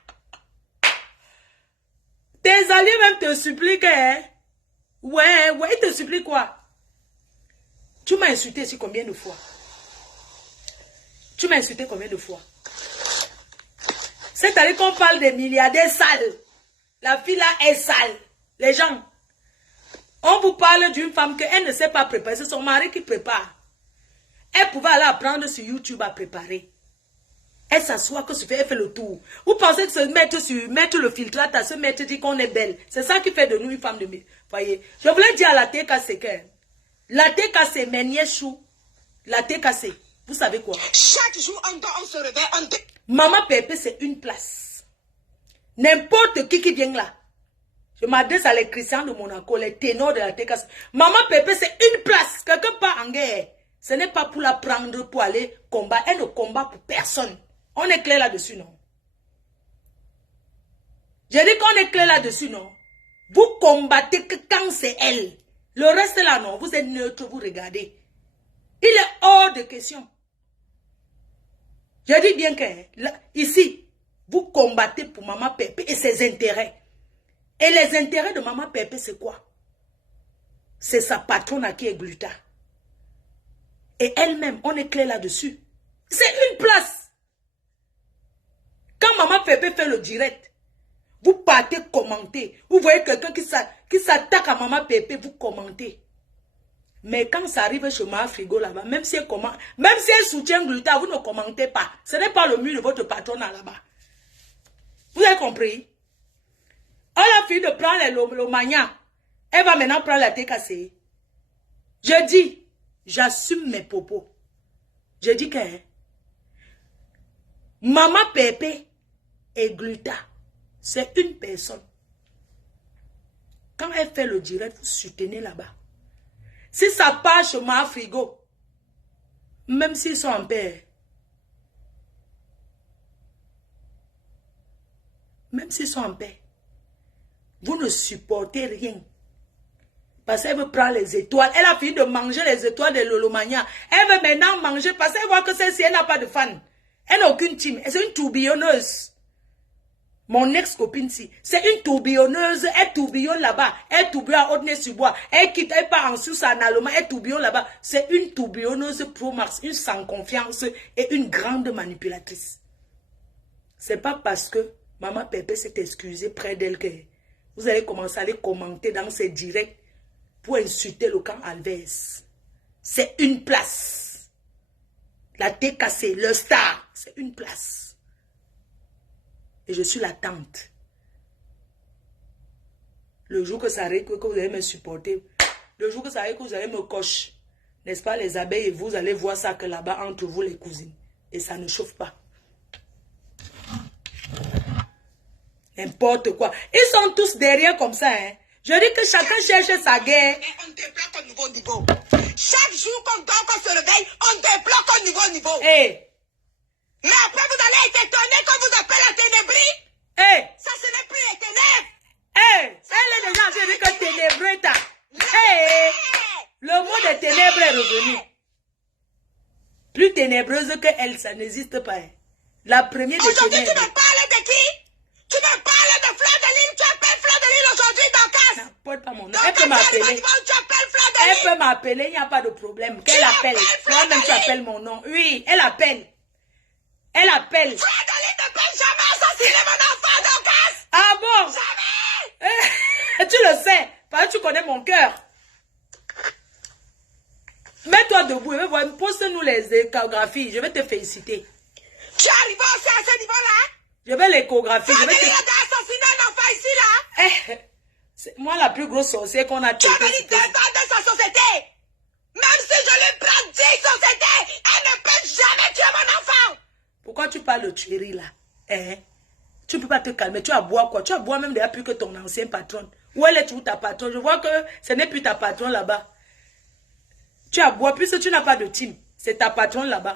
Tes alliés même te supplient, hein? Ouais, ils te supplient quoi? Tu m'as insulté ici combien de fois? Tu m'as insulté combien de fois? C'est-à-dire qu'on parle des milliardaires sales. La fille là est sale. Les gens, on vous parle d'une femme qu'elle ne sait pas préparer. C'est son mari qui prépare. Elle pouvait aller apprendre sur YouTube à préparer. Elle s'assoit, elle fait le tour. Vous pensez que se mettre le filtrate, se mettre dit qu'on est belle. C'est ça qui fait de nous une femme de voyez. Je voulais dire à la TKC que la TKC, Méniéchou, la TKC, vous savez quoi? Chaque jour, on se réveille, Maman Pépé, c'est une place. N'importe qui vient là. Je m'adresse à les chrétiens de Monaco, les ténors de la TKC. Maman Pépé, c'est une place. Quelqu'un part en guerre. Ce n'est pas pour la prendre, pour aller combattre. Elle ne combat pour personne. On est clair là-dessus, non? J'ai dit qu'on est clair là-dessus, non? Vous combattez que quand c'est elle. Le reste là, non. Vous êtes neutre, vous regardez. Il est hors de question. Je dis bien que là, ici, vous combattez pour Maman Pépé et ses intérêts. Et les intérêts de Maman Pépé, c'est quoi? C'est sa patronne qui est Gluta. Et elle-même, on est clair là-dessus. C'est une place. Quand Maman Pépé fait le direct, vous partez commenter. Vous voyez quelqu'un qui s'attaque à Maman Pépé, vous commentez. Mais quand ça arrive chez Maman Frigo là-bas, même si elle soutient Gluta, vous ne commentez pas. Ce n'est pas le mur de votre patron là-bas. Vous avez compris? On a fini de prendre le mania. Elle va maintenant prendre la TKC. Je dis, j'assume mes propos. Je dis que Maman Pépé et Gluta, c'est une personne. Quand elle fait le direct, vous soutenez là-bas. Si ça passe chez Maman Frigo, même s'ils sont en paix, vous ne supportez rien. Parce qu'elle veut prendre les étoiles. Elle a fini de manger les étoiles de Lolomania. Elle veut maintenant manger parce qu'elle voit que celle-ci, elle n'a pas de fan. Elle n'a aucune team. C'est une tourbillonneuse. Mon ex-copine, si. C'est une tourbillonneuse. Elle tourbillonne là-bas. Elle tourbillonne à Haute-Nez-sur-Bois. Elle quitte, elle part en Suisse, en Allemagne. Elle tourbillonne là-bas. C'est une tourbillonneuse pro max. Une sans confiance et une grande manipulatrice. C'est pas parce que Maman Pépé s'est excusée près d'elle que vous allez commencer à aller commenter dans ses directs pour insulter le camp Alves. C'est une place. La TKC, le star, c'est une place. Et je suis la tante. Le jour que ça arrive, que vous allez me supporter, le jour que ça arrive, que vous allez me cocher, n'est-ce pas, les abeilles, et vous allez voir ça que là-bas, entre vous, les cousines. Et ça ne chauffe pas. N'importe quoi. Ils sont tous derrière comme ça, hein. Je dis que chacun cherche sa guerre. On débloque au niveau. Chaque jour qu'on dort, qu'on se réveille, on débloque au niveau. Hey. Mais après, vous allez être étonné quand vous appelez la ténébrie. Hey. Ça, ce n'est plus les ténèbres. Hey. Elle est déjà en train de dire que ténébreux t'as. Hey. Le mot de ténèbres est revenu. Plus ténébreuse que elle, ça n'existe pas. La première des ténèbres. Aujourd'hui, tu me parles de qui? Tu me parles de Fleur de Lille. Tu appelles Fleur de Lille aujourd'hui dans Casse. N'importe pas mon nom. Elle peut m'appeler. Elle peut m'appeler, il n'y a pas de problème. Qu'elle appelle. Toi-même, tu appelles mon nom. Oui, elle appelle. Elle appelle. Fleur de Lille ne peut jamais assassiner mon enfant dans Casse. Ah bon? Jamais. Tu le sais. Parce que tu connais mon cœur. Mets-toi debout. Poste-nous les échographies. Je vais te féliciter. Tu es arrivé aussi à ce niveau-là? Je vais l'échographie. Je vais te... assassiner un enfant ici, là? C'est moi la plus grosse sorcière qu'on a Tu as venu défendre sa société. Même si je lui prends 10 sociétés, elle ne peut jamais tuer mon enfant. Pourquoi tu parles de tuerie là? Tu ne peux pas te calmer. Tu as boire quoi? Tu as boire même déjà plus que ton ancien patron. Où elle est toujours ta patronne? Je vois que ce n'est plus ta patronne là-bas. Tu as bois, puisque tu n'as pas de team. C'est ta patronne là-bas.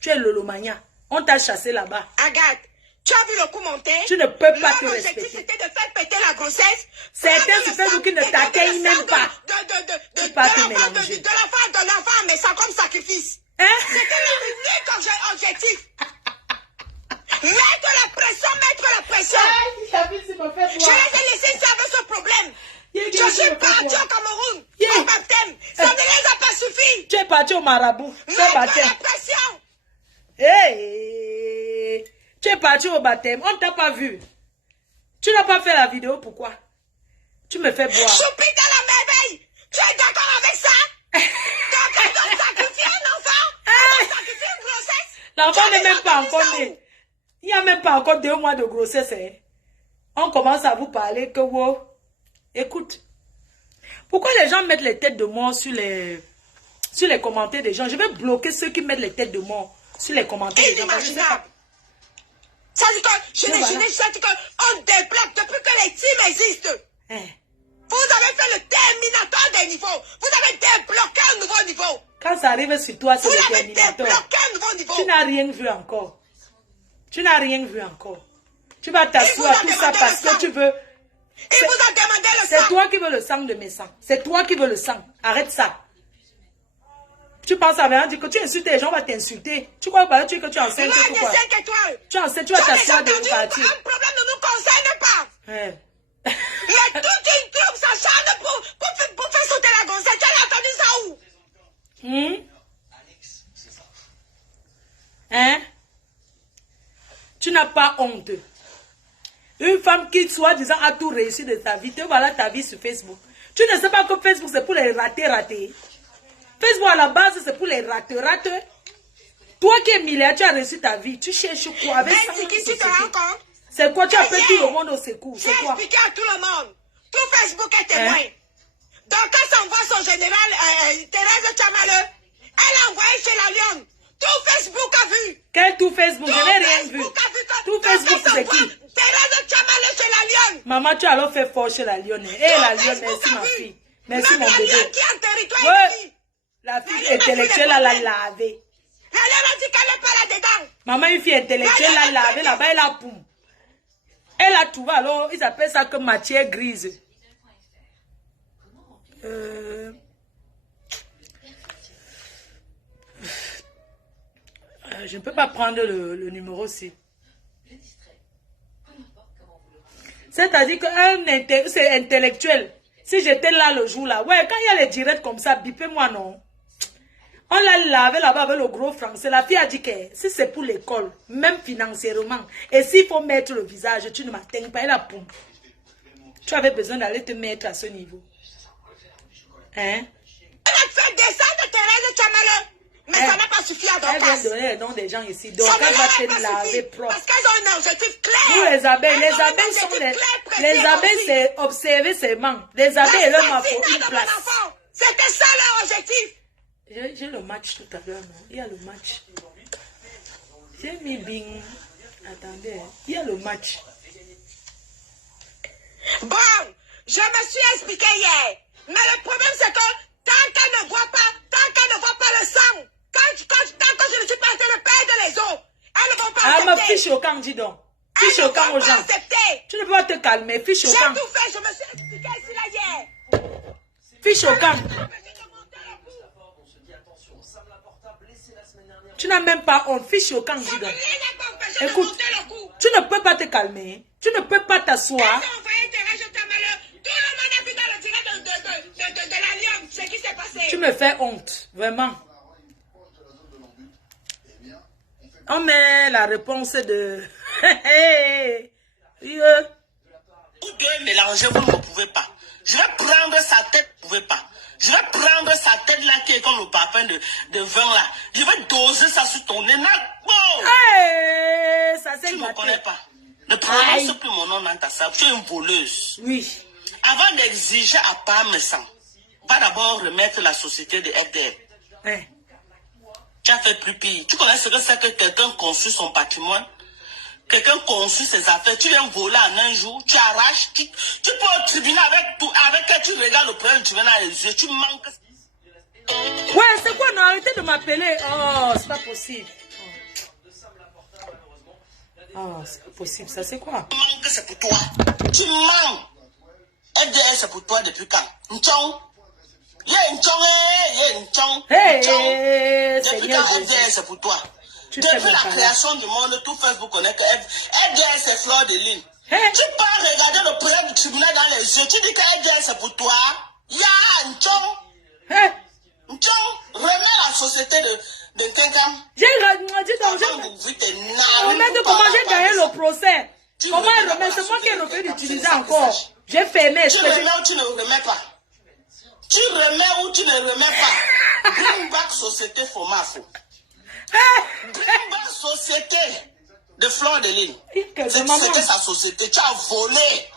Tu es Lolomania. On t'a chassé là-bas. Agathe, tu as vu le coup monter? Tu ne peux pas te L'objectif, respecter. c'était de faire péter la grossesse. Certains sur Facebook qui ne t'atteignent même pas. De pas te mélanger. l'enfant, mais ça comme sacrifice. Hein? C'était l'unique objectif. Mettre la pression. Je les ai laissés servir ce problème. Je suis parti au Cameroun. Au baptême. Ça ne les a pas suffi. Tu es parti au marabout. Mettre la pression. Hey! Tu es parti au baptême. On ne t'a pas vu. Tu n'as pas fait la vidéo. Pourquoi? Tu me fais boire. Choupie dans la merveille. Tu es d'accord avec ça? Donc, on doit sacrifier un enfant. On doit sacrifier une grossesse. L'enfant n'est même pas encore né. Il n'y a même pas encore 2 mois de grossesse. Hein. On commence à vous parler que wow. Écoute. Pourquoi les gens mettent les têtes de mort sur les commentaires des gens? Je vais bloquer ceux qui mettent les têtes de mort sur les commentaires des gens. Inimaginable. Ça dit que on débloque depuis que les teams existent. Hein. Vous avez fait le terminateur des niveaux. Vous avez débloqué un nouveau niveau. Quand ça arrive sur toi, c'est Vous le avez terminateur. débloqué un nouveau niveau. Tu n'as rien vu encore. Tu n'as rien vu encore. Tu vas t'asseoir tout ça parce que tu veux... Il vous a demandé le C'est sang. toi qui veux le sang de mes sangs. C'est toi qui veux le sang. Arrête ça. Tu penses à rien, dire que tu insultes les gens, on va t'insulter. Tu crois pas que tu es enceinte Moi, ou j'ai quoi? 5 étoiles. Tu es enceinte, tu vas t'asseoir de Un partir. problème ne nous concerne pas. Ouais. Il y a toute une troupe s'acharne pour faire sauter la grossesse. Tu as entendu ça où? Hein? Tu n'as pas honte. Une femme qui, soi-disant, a tout réussi de ta vie, te voilà ta vie sur Facebook. Tu ne sais pas que Facebook, c'est pour les ratés. Facebook, à la base, c'est pour les rateux. Toi qui es milliardaire, tu as réussi ta vie. Tu cherches quoi avec ça? C'est qui tu te rends compte? C'est quoi? Tu appelles tout le monde au secours. J'ai C'est quoi? expliqué à tout le monde. Tout Facebook est témoin. Donc, quand ça envoie son général, Thérèse Tchamaleu, elle a envoyé chez la Lyon. Tout Facebook a vu. Quel tout Facebook? Je n'ai rien vu. Facebook a vu que Tout Facebook, c'est qui? Thérèse Tchamaleu chez la Lyon. Maman, tu as alors fait fort chez la Lyonne. Eh, la Lyonne, Facebook merci a ma vu. fille. Merci Même mon la bébé. Lyon qui est en territoire Ouais. ici. La fille La Lyon a fait intellectuelle, les elle l'a problèmes. lavé. La Lyon a dit qu'elle n'est pas là-dedans. Maman, une fille intellectuelle, l'a lavé là-bas, elle a poum. Elle a trouvé, alors, ils appellent ça comme matière grise. Je ne peux pas prendre le numéro aussi. C'est-à-dire que c'est intellectuel. Si j'étais là le jour là, ouais, quand il y a les directs comme ça, bipez-moi non. On l'a lavé là-bas avec le gros français. La fille a dit que si c'est pour l'école, même financièrement, et s'il faut mettre le visage, tu ne m'atteins pas. Elle a poum. Tu avais besoin d'aller te mettre à ce niveau. Hein? Elle a fait descendre Thérèse Tchamaleu. Mais ça n'a pas suffi à Elle vient Dorcas. de donner le nom des gens ici. Donc, Ça elle ne va leur a te pas laver suffi. propre. Parce qu'elles ont un objectif clair. Nous, les abeilles, Elles ont un sont objectif les... clair, précis Les et abeilles, concis. c'est observer seulement. Les abeilles, elles m'ont fait une place. C'était ça leur objectif. J'ai le match tout à l'heure, non? Il y a le match. J'ai mis bing. Attendez, il y a le match. Bon, je me suis expliqué hier. Mais le problème, c'est que tant qu'elle ne voit pas le sang, tant que je ne suis pas en train de perdre les os, elles ne vont pas Ah, accepter. mais fiche au camp, dis donc. Elles Fiche ne au vont camp aux pas gens. accepter. Tu ne peux pas te calmer. Fiche au J'ai camp. tout fait, je me suis expliqué ici là hier. Fiche au camp. Je me suis remonté le coup. Tu n'as même pas honte. Fiche au camp, dis Ça ne donc. rien n'a pas empêché de Écoute, monter le coup. tu ne peux pas te calmer. Tu ne peux pas Elles t'asseoir. ont envoyé Thérèse Tchamaleu. Tout le monde a vu dans le direct de la Lyon ce qui s'est passé. Tu me fais honte. Vraiment. On met la réponse de... Vous deux mélanger, vous ne pouvez pas. Je vais prendre sa tête, vous ne pouvez pas. Je vais prendre sa tête là qui est comme le parfum de vin là. Je vais doser ça sur ton nez. Bon. Hey, ça Tu s'est ne me gâté. connais pas. Ne prononce plus mon nom dans ta salle. Tu es une voleuse. Oui. Avant d'exiger à part mes sangs, va d'abord remettre la société de RDR. Hein. Tu as fait plus pire. Tu connais ce que c'est que quelqu'un construit son patrimoine? Quelqu'un construit ses affaires, tu viens voler en un jour, tu arraches, tu peux au tribunal avec elle, tu regardes le président du tribunal dans les yeux, tu manques. Ouais, c'est quoi? Non, arrêtez de m'appeler. Oh, c'est pas possible. Oh, c'est pas possible. Ça, c'est quoi? Tu manques, c'est pour toi. Tu manques. FDL, c'est pour toi depuis quand? N'chong. Hey, Depuis quand FDL, c'est pour toi? Depuis la création du monde, tout Facebook connaît que FDL, c'est Fleur de Lune. Hey. Tu pars regarder le président du tribunal dans les yeux. Tu dis que FDL, c'est pour toi. N'chong. Hey. N'chong, remets la société de Tenkam. J'ai comment j'ai gagné le procès. Comment elle remet? C'est moi qui ai le fait d'utiliser encore. J'ai fermé. Tu remets ou tu ne remets pas? Tu remets ou tu ne remets pas? Bring back société Fomafo. Bring back société de Fleur de Lune. C'était sa société. Tu as volé.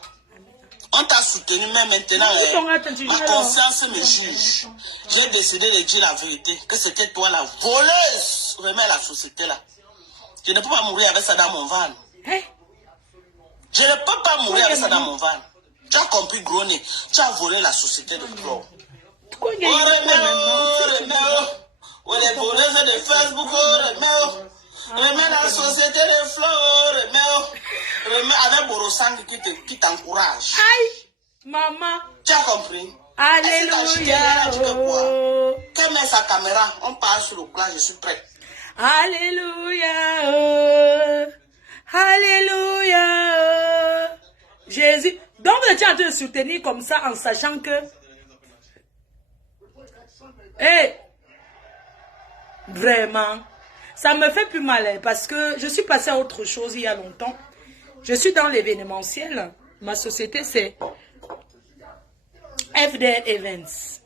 On t'a soutenu, mais maintenant, ma conscience me juge. J'ai décidé de dire la vérité, que c'était toi la voleuse. Remets la société là. Je ne peux pas mourir avec ça dans mon van. Je ne peux pas mourir avec ça dans mon van. Tu as compris, Grony. Tu as volé la société de Fleur. Les voleuses de Facebook, remets la société de Fleur, remets avec Borosang qui t'encourage. Aïe, maman. Tu as compris? Alléluia. Qu'elle met sa caméra, on part sur le plan, je suis prêt. Alléluia. Alléluia. Jésus. Donc, tu es en train de soutenir comme ça en sachant que... Hey, vraiment, ça me fait plus mal parce que je suis passée à autre chose il y a longtemps. Je suis dans l'événementiel. Ma société, c'est FDL Events.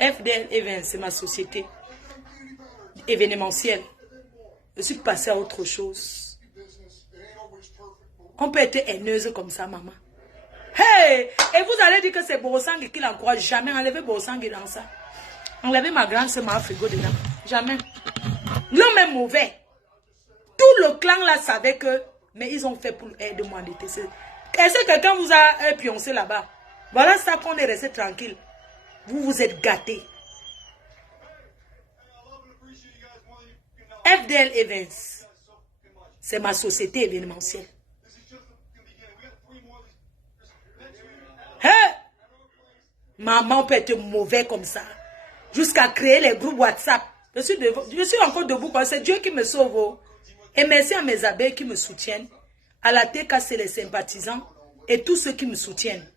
FDL Events, c'est ma société événementielle. Je suis passée à autre chose. On peut être haineuse comme ça, maman. Hey! Et vous allez dire que c'est Borosang qui l'encourage. Jamais enlever Borosang dans ça. Enlever ma grande sœur, ma frigo dedans. Jamais. L'homme est mauvais. Tout le clan là savait que... Mais ils ont fait pour aider moi à détester. Est-ce que quelqu'un vous a pioncé là-bas? Voilà ça qu'on est resté tranquille. Vous vous êtes gâtés. FDL Events. C'est ma société événementielle. Hey! Maman peut être mauvais comme ça. Jusqu'à créer les groupes WhatsApp. Je suis encore debout. C'est Dieu qui me sauve. Et merci à mes abeilles qui me soutiennent. À la TK, c'est les sympathisants. Et tous ceux qui me soutiennent.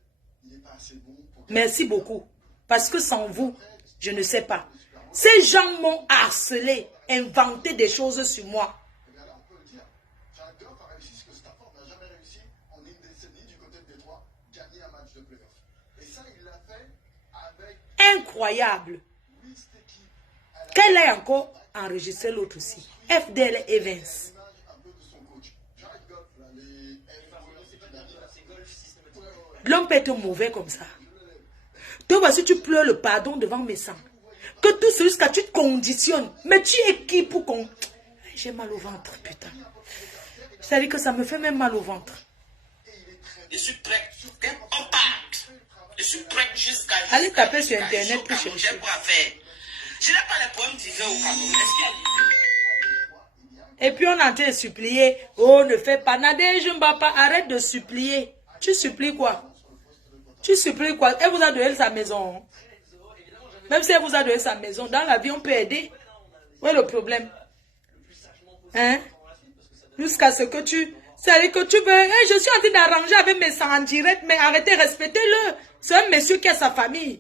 Merci beaucoup. Parce que sans vous, je ne sais pas. Ces gens m'ont harcelé, inventé des choses sur moi. Incroyable. Qu'elle ait encore enregistré l'autre aussi. FDL Events. L'homme peut être mauvais comme ça. Toi, voici, tu pleures le pardon devant mes sangs. Que tout c'est jusqu'à tu te conditionnes. Mais tu es qui pour qu'on... J'ai mal au ventre, putain. C'est-à-dire que ça me fait même mal au ventre. Je suis prêt. On part. Je suis prêt jusqu'à... Allez taper sur Internet pour chercher. Je n'ai pas les problèmes d'hiver au Cameroun. Et puis on a été supplier. Oh, ne fais pas. Nadège Mbapa, arrête de supplier. Tu supplies quoi? Tu supplies quoi? Elle vous a donné sa maison. Même si elle vous a donné sa maison, dans la vie, on peut aider. Où est le problème? Hein? Jusqu'à ce que tu... C'est-à-dire que tu veux... Hey, je suis en train d'arranger avec mes sangs en direct, mais arrêtez, respectez-le. C'est un monsieur qui a sa famille.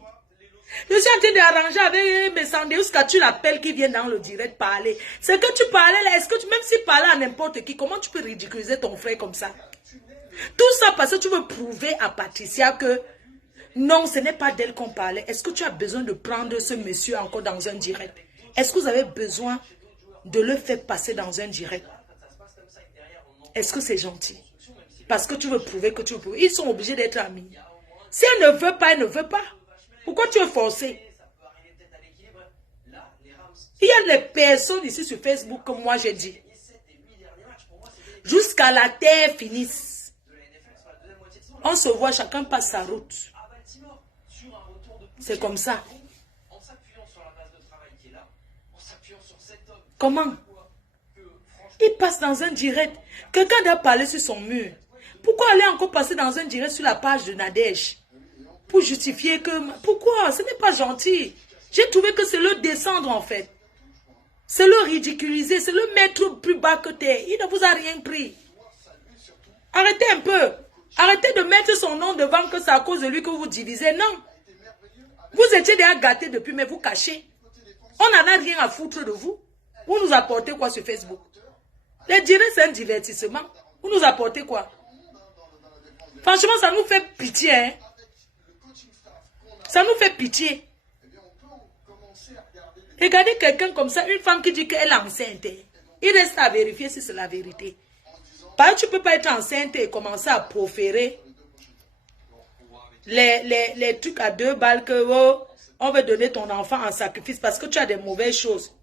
Je suis en train d'arranger avec mes sangs jusqu'à tu l'appelles qui vient dans le direct parler. C'est que tu parlais là, est-ce que tu... Même si parlais à n'importe qui, comment tu peux ridiculiser ton frère comme ça? Tout ça parce que tu veux prouver à Patricia que... Non, ce n'est pas d'elle qu'on parlait. Est-ce que tu as besoin de prendre ce monsieur encore dans un direct? Est-ce que vous avez besoin de le faire passer dans un direct? Est-ce que c'est gentil? Parce que tu veux prouver que tu veux prouver. Ils sont obligés d'être amis. Si elle ne veut pas, elle ne veut pas. Pourquoi tu es forcé? Il y a des personnes ici sur Facebook que moi j'ai dit. Jusqu'à la terre finisse. On se voit, chacun passe sa route. C'est comme ça. Comment? Il passe dans un direct. Quelqu'un doit parler sur son mur. Pourquoi aller encore passer dans un direct sur la page de Nadège? Pour justifier que... Pourquoi? Ce n'est pas gentil. J'ai trouvé que c'est le descendre en fait. C'est le ridiculiser, c'est le mettre plus bas que terre. Il ne vous a rien pris. Arrêtez un peu. Arrêtez de mettre son nom devant que c'est à cause de lui que vous divisez. Non. Vous étiez déjà gâtés depuis, mais vous cachez. On n'en a rien à foutre de vous. Vous nous apportez quoi sur Facebook? Les directs, c'est un divertissement. Vous nous apportez quoi? Franchement, ça nous fait pitié. Hein? Ça nous fait pitié. Regardez quelqu'un comme ça, une femme qui dit qu'elle est enceinte. Il reste à vérifier si c'est la vérité. Parce que tu ne peux pas être enceinte et commencer à proférer les trucs à 2 balles que oh, on veut donner ton enfant en sacrifice parce que tu as des mauvaises choses.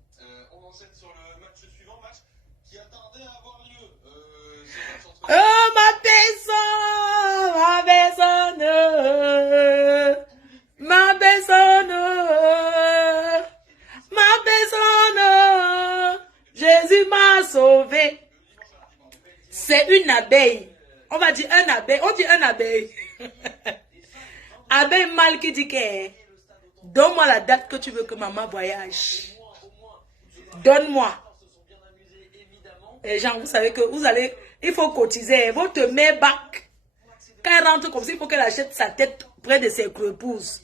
On enchaîne sur le match suivant, match qui a tardé à avoir lieu. Oh ma personne, ma personne, Jésus m'a sauvé. C'est une abeille. On va dire un abeille. On dit un abeille. Abeille mâle qui dit que donne-moi la date que tu veux que maman voyage. Donne-moi. Et gens, vous savez que vous allez, il faut cotiser. Votre mère bac. Quand elle rentre comme ça, il faut qu'elle achète sa tête près de ses crépouses.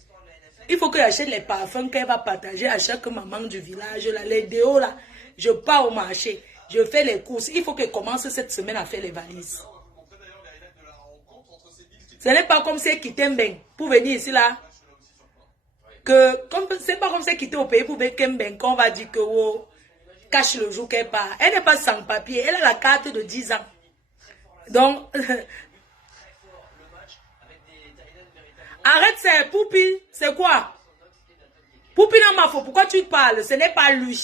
Il faut qu'elle achète les parfums qu'elle va partager à chaque maman du village. Là, les déos là, je pars au marché. Je fais les courses. Il faut qu'elle commence cette semaine à faire les valises. Ce n'est pas comme si elle quittait Mbeng pour venir ici là. C'est pas comme si elle quittait au pays pour venir Mbeng qu'on va dire que oh, cache le jour qu'elle part. Elle n'est pas sans papier. Elle a la carte de 10 ans. Donc, arrête ça, Poupi. C'est quoi? Poupi n'a ma faute. Pourquoi tu parles? Ce n'est pas lui.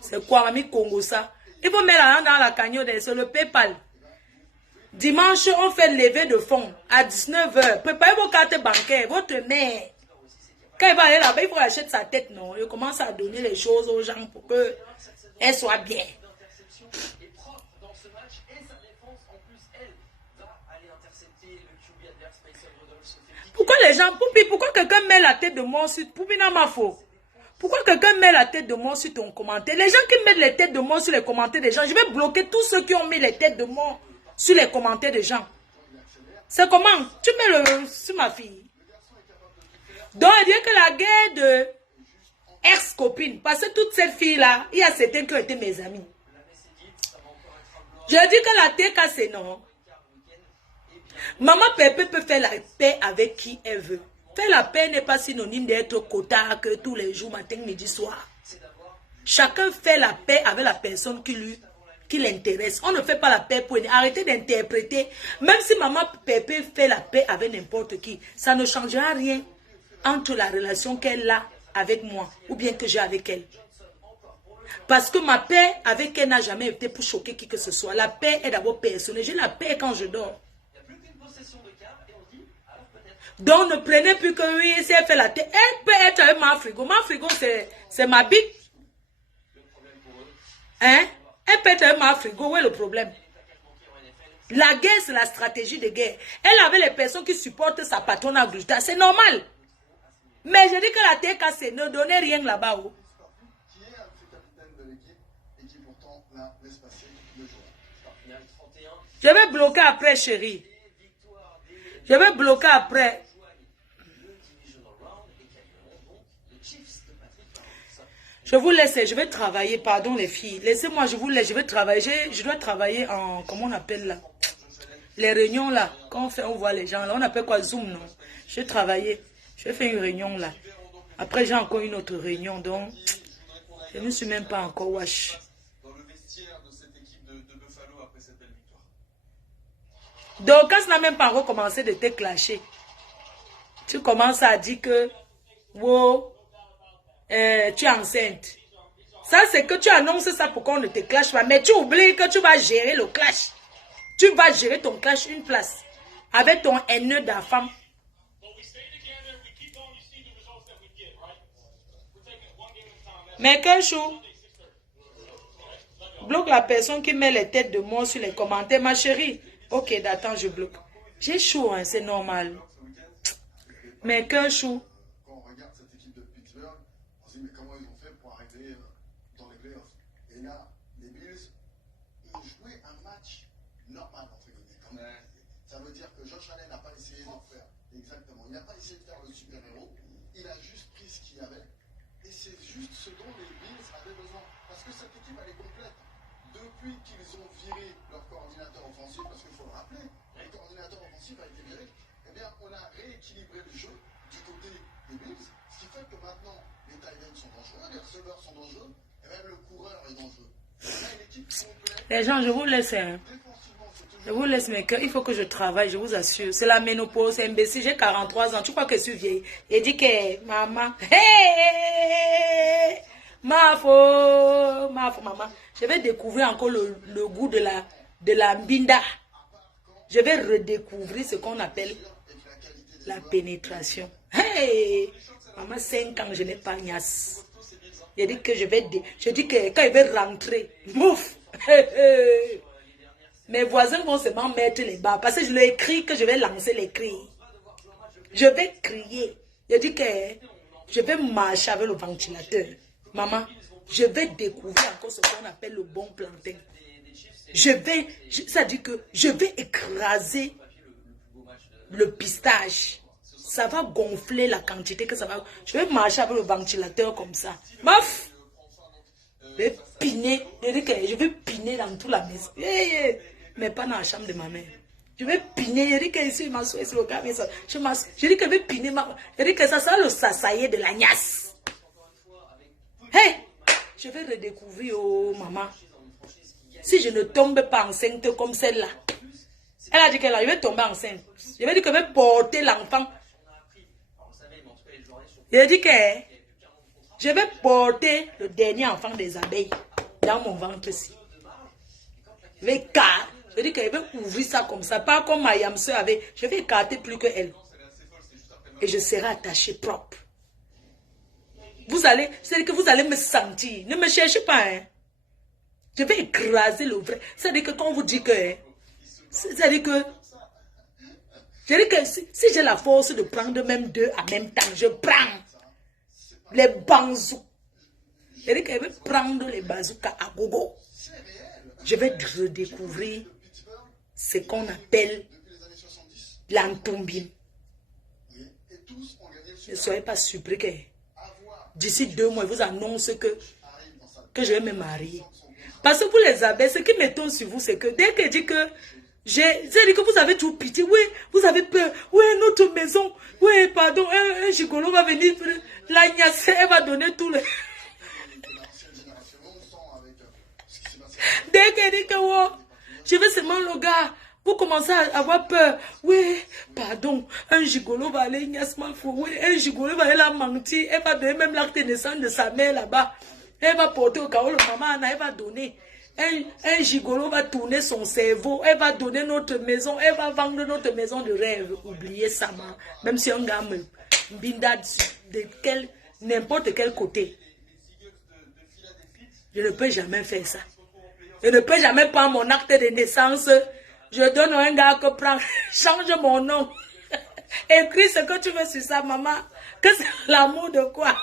C'est quoi, ami Congo ça? Il faut mettre la langue dans la cagnotte, c'est le PayPal. Dimanche, on fait lever de fonds à 19 h. Préparez vos cartes bancaires, votre mère. Quand elle va aller là-bas, il faut acheter sa tête, non? Il commence à donner les choses aux gens pour qu'elle soit bien. Pourquoi les gens, pourquoi quelqu'un met la tête de mort sur... Poupi n'a ma faute. Pourquoi quelqu'un met la tête de mort sur ton commentaire? Les gens qui mettent les têtes de mort sur les commentaires des gens, je vais bloquer tous ceux qui ont mis les têtes de mort sur les commentaires des gens. C'est comment? Tu mets le sur ma fille. Donc, il dit que la guerre de ex-copine, parce que toutes ces filles-là, il y a certaines qui ont été mes amies. Je dis que la TK, c'est non. Maman Pépé peut faire la paix avec qui elle veut. Faire la paix n'est pas synonyme d'être quota que tous les jours, matin, midi, soir. Chacun fait la paix avec la personne qui l'intéresse. On ne fait pas la paix pour... Arrêtez d'interpréter. Même si maman Pépé fait la paix avec n'importe qui, ça ne changera rien entre la relation qu'elle a avec moi ou bien que j'ai avec elle. Parce que ma paix avec elle n'a jamais été pour choquer qui que ce soit. La paix est d'abord personnelle. J'ai la paix quand je dors. Donc ne prenez plus que oui, si elle fait la tête. Elle peut être avec ma frigo. Ma frigo, c'est ma bite. Hein? Elle peut être avec ma frigo. Où est le problème? La guerre, c'est la stratégie de guerre. Elle avait les personnes qui supportent sa patronne à Glutta. C'est normal. Mais je dis que la TK, c'est ne donnez rien là-bas. Oh. Qui est un capitaine de l'équipe et qui pourtant là laisse passer le jour. Je vais bloquer après, chérie. Je vais bloquer après. Je vous laisse, je vais travailler, pardon les filles. Laissez-moi, je vous laisse, je vais travailler. Je dois travailler en, comment on appelle là? Les réunions là, quand on fait, on voit les gens là. On appelle quoi, Zoom, non? Je vais travailler. Je vais faire une réunion là. Après, j'ai encore une autre réunion, donc je ne suis même pas encore wash. Dans le vestiaire de cette équipe de Buffalo après cette belle victoire. Donc, quand ça n'a même pas encore commencé de te clasher, tu commences à dire que, wow, tu es enceinte. Ça, c'est que tu annonces ça pour qu'on ne te clash pas. Mais tu oublies que tu vas gérer le clash. Tu vas gérer ton clash une place. Avec ton haineux d'enfant. Mais quel chou? Bloque la personne qui met les têtes de mort sur les commentaires. Ma chérie. Ok, d'attends, je bloque. J'ai chaud, hein, c'est normal. Mais quel chou? Quand on regarde cette équipe de Pittsburgh, on se dit mais comment ils ont fait pour arriver dans les playoffs? Et là, les Bills, ils jouaient un match normal, entre guillemets. Quand même. Ça veut dire que Josh Allen n'a pas essayé d'en faire. Exactement. Il n'a pas essayé de faire le super-héros. Il a juste pris ce qu'il y avait. Et c'est juste ce dont les Bills avaient besoin. Parce que cette équipe, elle est complète. Depuis qu'ils ont viré leur coordinateur offensif, parce qu'il faut le rappeler, le coordinateur offensif a été viré, eh bien, on a rééquilibré le jeu du côté des Bills, ce qui fait que maintenant, les tight ends sont dangereux, les receveurs sont dangereux, et même le coureur est dangereux. On a une équipe complète. Les gens, je vous laisse, hein. Je vous laisse, mais il faut que je travaille, je vous assure. C'est la ménopause, c'est imbécile, j'ai 43 ans, tu crois que je suis vieille? Et dit que, maman, hey, maman, je vais découvrir encore le goût de la mbinda. Je vais redécouvrir ce qu'on appelle la pénétration. Hey, maman, 5 ans, je n'ai pas niasse. Je dis que je dis que quand il veut rentrer, mouf. Mes voisins vont seulement mettre les bas parce que je leur ai écrit que je vais lancer les cris. Je vais crier. Je dis que je vais marcher avec le ventilateur. Maman, je vais découvrir encore ce qu'on appelle le bon plantain. Ça dit que je vais écraser le pistache. Ça va gonfler la quantité que ça va. Je vais marcher avec le ventilateur comme ça. Maf! Je vais piner. Je vais piner dans toute la maison. Mais pas dans la chambre de ma mère. Je vais piner. Je dis que ici, je m'assois sur le câble. Je dis que je vais piner. Je dis que ça sera le sasaillé de la gnasse. Hey! Je vais redécouvrir, oh maman. Si je ne tombe pas enceinte comme celle-là. Elle a dit qu'elle va tomber enceinte. Je vais dire que je vais porter l'enfant. Je dis que je vais porter le dernier enfant des abeilles dans mon ventre-ci. Je dis que je vais ouvrir ça comme ça. Pas comme ma yamseur avait. Je vais écarter plus que elle. Et je serai attachée propre. C'est-à-dire que vous allez me sentir. Ne me cherchez pas. Hein. Je vais écraser le vrai. C'est-à-dire que quand on vous dit que... C'est-à-dire que... si j'ai la force de prendre même 2 en même temps, je prends les banzous. C'est-à-dire que je vais prendre les bazookas à gogo. Je vais redécouvrir ce qu'on appelle l'entombine. Ne soyez pas surpris que d'ici 2 mois, je vous annonce que je vais me marier. Parce que vous les abeilles, ce qui m'étonne sur vous, c'est que dès que je dis que c'est-à-dire que vous avez tout pitié, oui, vous avez peur, oui, notre maison, oui, pardon, un gigolo va venir, la gnasse, elle va donner tout le... Dès qu'elle dit que oh, je vais seulement le gars, vous commencez à avoir peur. Oui, pardon, un gigolo va aller gnassement fou. Oui, un gigolo va aller la mentir. Elle va donner même l'acte de naissance de sa mère là-bas. Elle va porter au cas où le maman, elle va donner. Un gigolo va tourner son cerveau. Elle va donner notre maison. Elle va vendre notre maison de rêve. Oubliez ça, même si un gars me binda de n'importe quel côté. Je ne peux jamais faire ça. Je ne peux jamais prendre mon acte de naissance. Je donne à un gars que prend, change mon nom. Écris ce que tu veux sur ça, maman. Que c'est l'amour de quoi?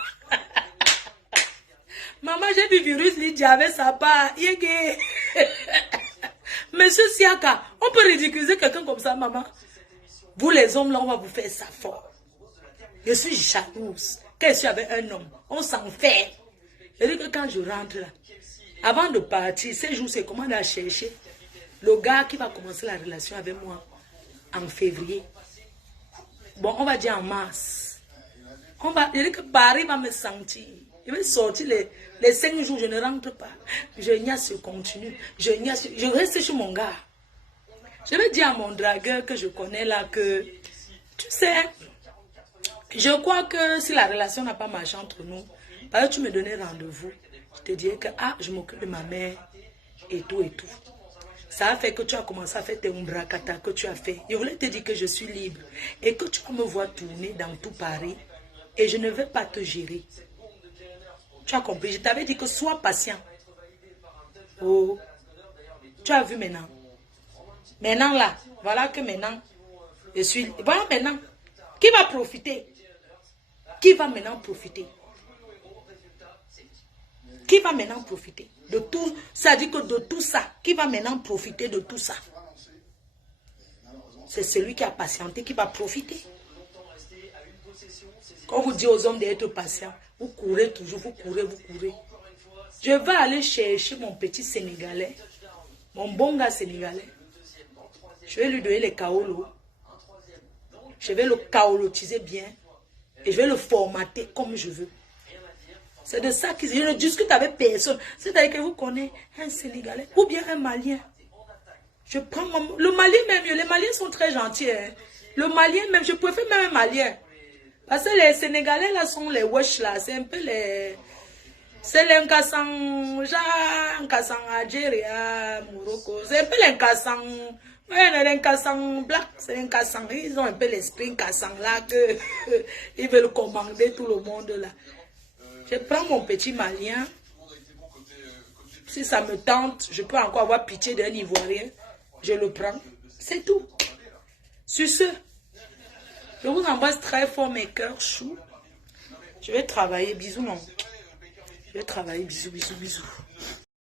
Maman, j'ai vu virus Lydia avec sa part. Monsieur Siaka, on peut ridiculiser quelqu'un comme ça, maman. Vous les hommes, là, on va vous faire ça fort. Je suis jalouse. Quand je suis avec un homme, on s'en fait. Je dis que quand je rentre là, avant de partir, ces jours, c'est comment à chercher le gars qui va commencer la relation avec moi en février. Bon, on va dire en mars. Je dis que Paris va me sentir. Je vais sortir les 5 jours, je ne rentre pas. Je niasse, je continue. Je reste chez mon gars. Je vais dire à mon dragueur que je connais là que, tu sais, je crois que si la relation n'a pas marché entre nous, parce que tu me donnais rendez-vous, je te dirais que je m'occupe de ma mère et tout et tout. Ça a fait que tu as commencé à faire tes umbracata que tu as fait. Je voulais te dire que je suis libre et que tu vas me voir tourner dans tout Paris et je ne vais pas te gérer. Tu as compris. Je t'avais dit que sois patient. Oh. Tu as vu maintenant. Maintenant là. Voilà que maintenant. Je suis... Voilà maintenant. Qui va profiter? Qui va maintenant profiter? Qui va maintenant profiter de tout? Ça dit que de tout ça. Qui va maintenant profiter de tout ça? C'est celui qui a patienté qui va profiter. Quand vous dites aux hommes d'être patients, vous courez toujours, vous courez, vous courez. Je vais aller chercher mon petit Sénégalais, mon bon gars sénégalais. Je vais lui donner les kaolos. Je vais le kaolotiser bien. Et je vais le formater comme je veux. C'est de ça que je ne discute avec personne. C'est-à-dire que vous connaissez un Sénégalais ou bien un Malien. Je prends le Malien même, les Maliens sont très gentils. Hein. Le Malien même, je préfère même un Malien. Parce que les Sénégalais là sont les wesh là. C'est un peu les... C'est les Nkassang, Nkassang Algérie, Morocco. C'est un peu les Nkassang... Les Nkassang black, c'est les Nkassang. Ils ont un peu l'esprit Nkassang là que ils veulent commander tout le monde là. Je prends mon petit Malien. Si ça me tente, je peux encore avoir pitié d'un Ivoirien. Je le prends. C'est tout. Sur ce, je vous embrasse très fort mes cœurs choux. Je vais travailler. Bisous, non. Je vais travailler. Bisous, bisous, bisous.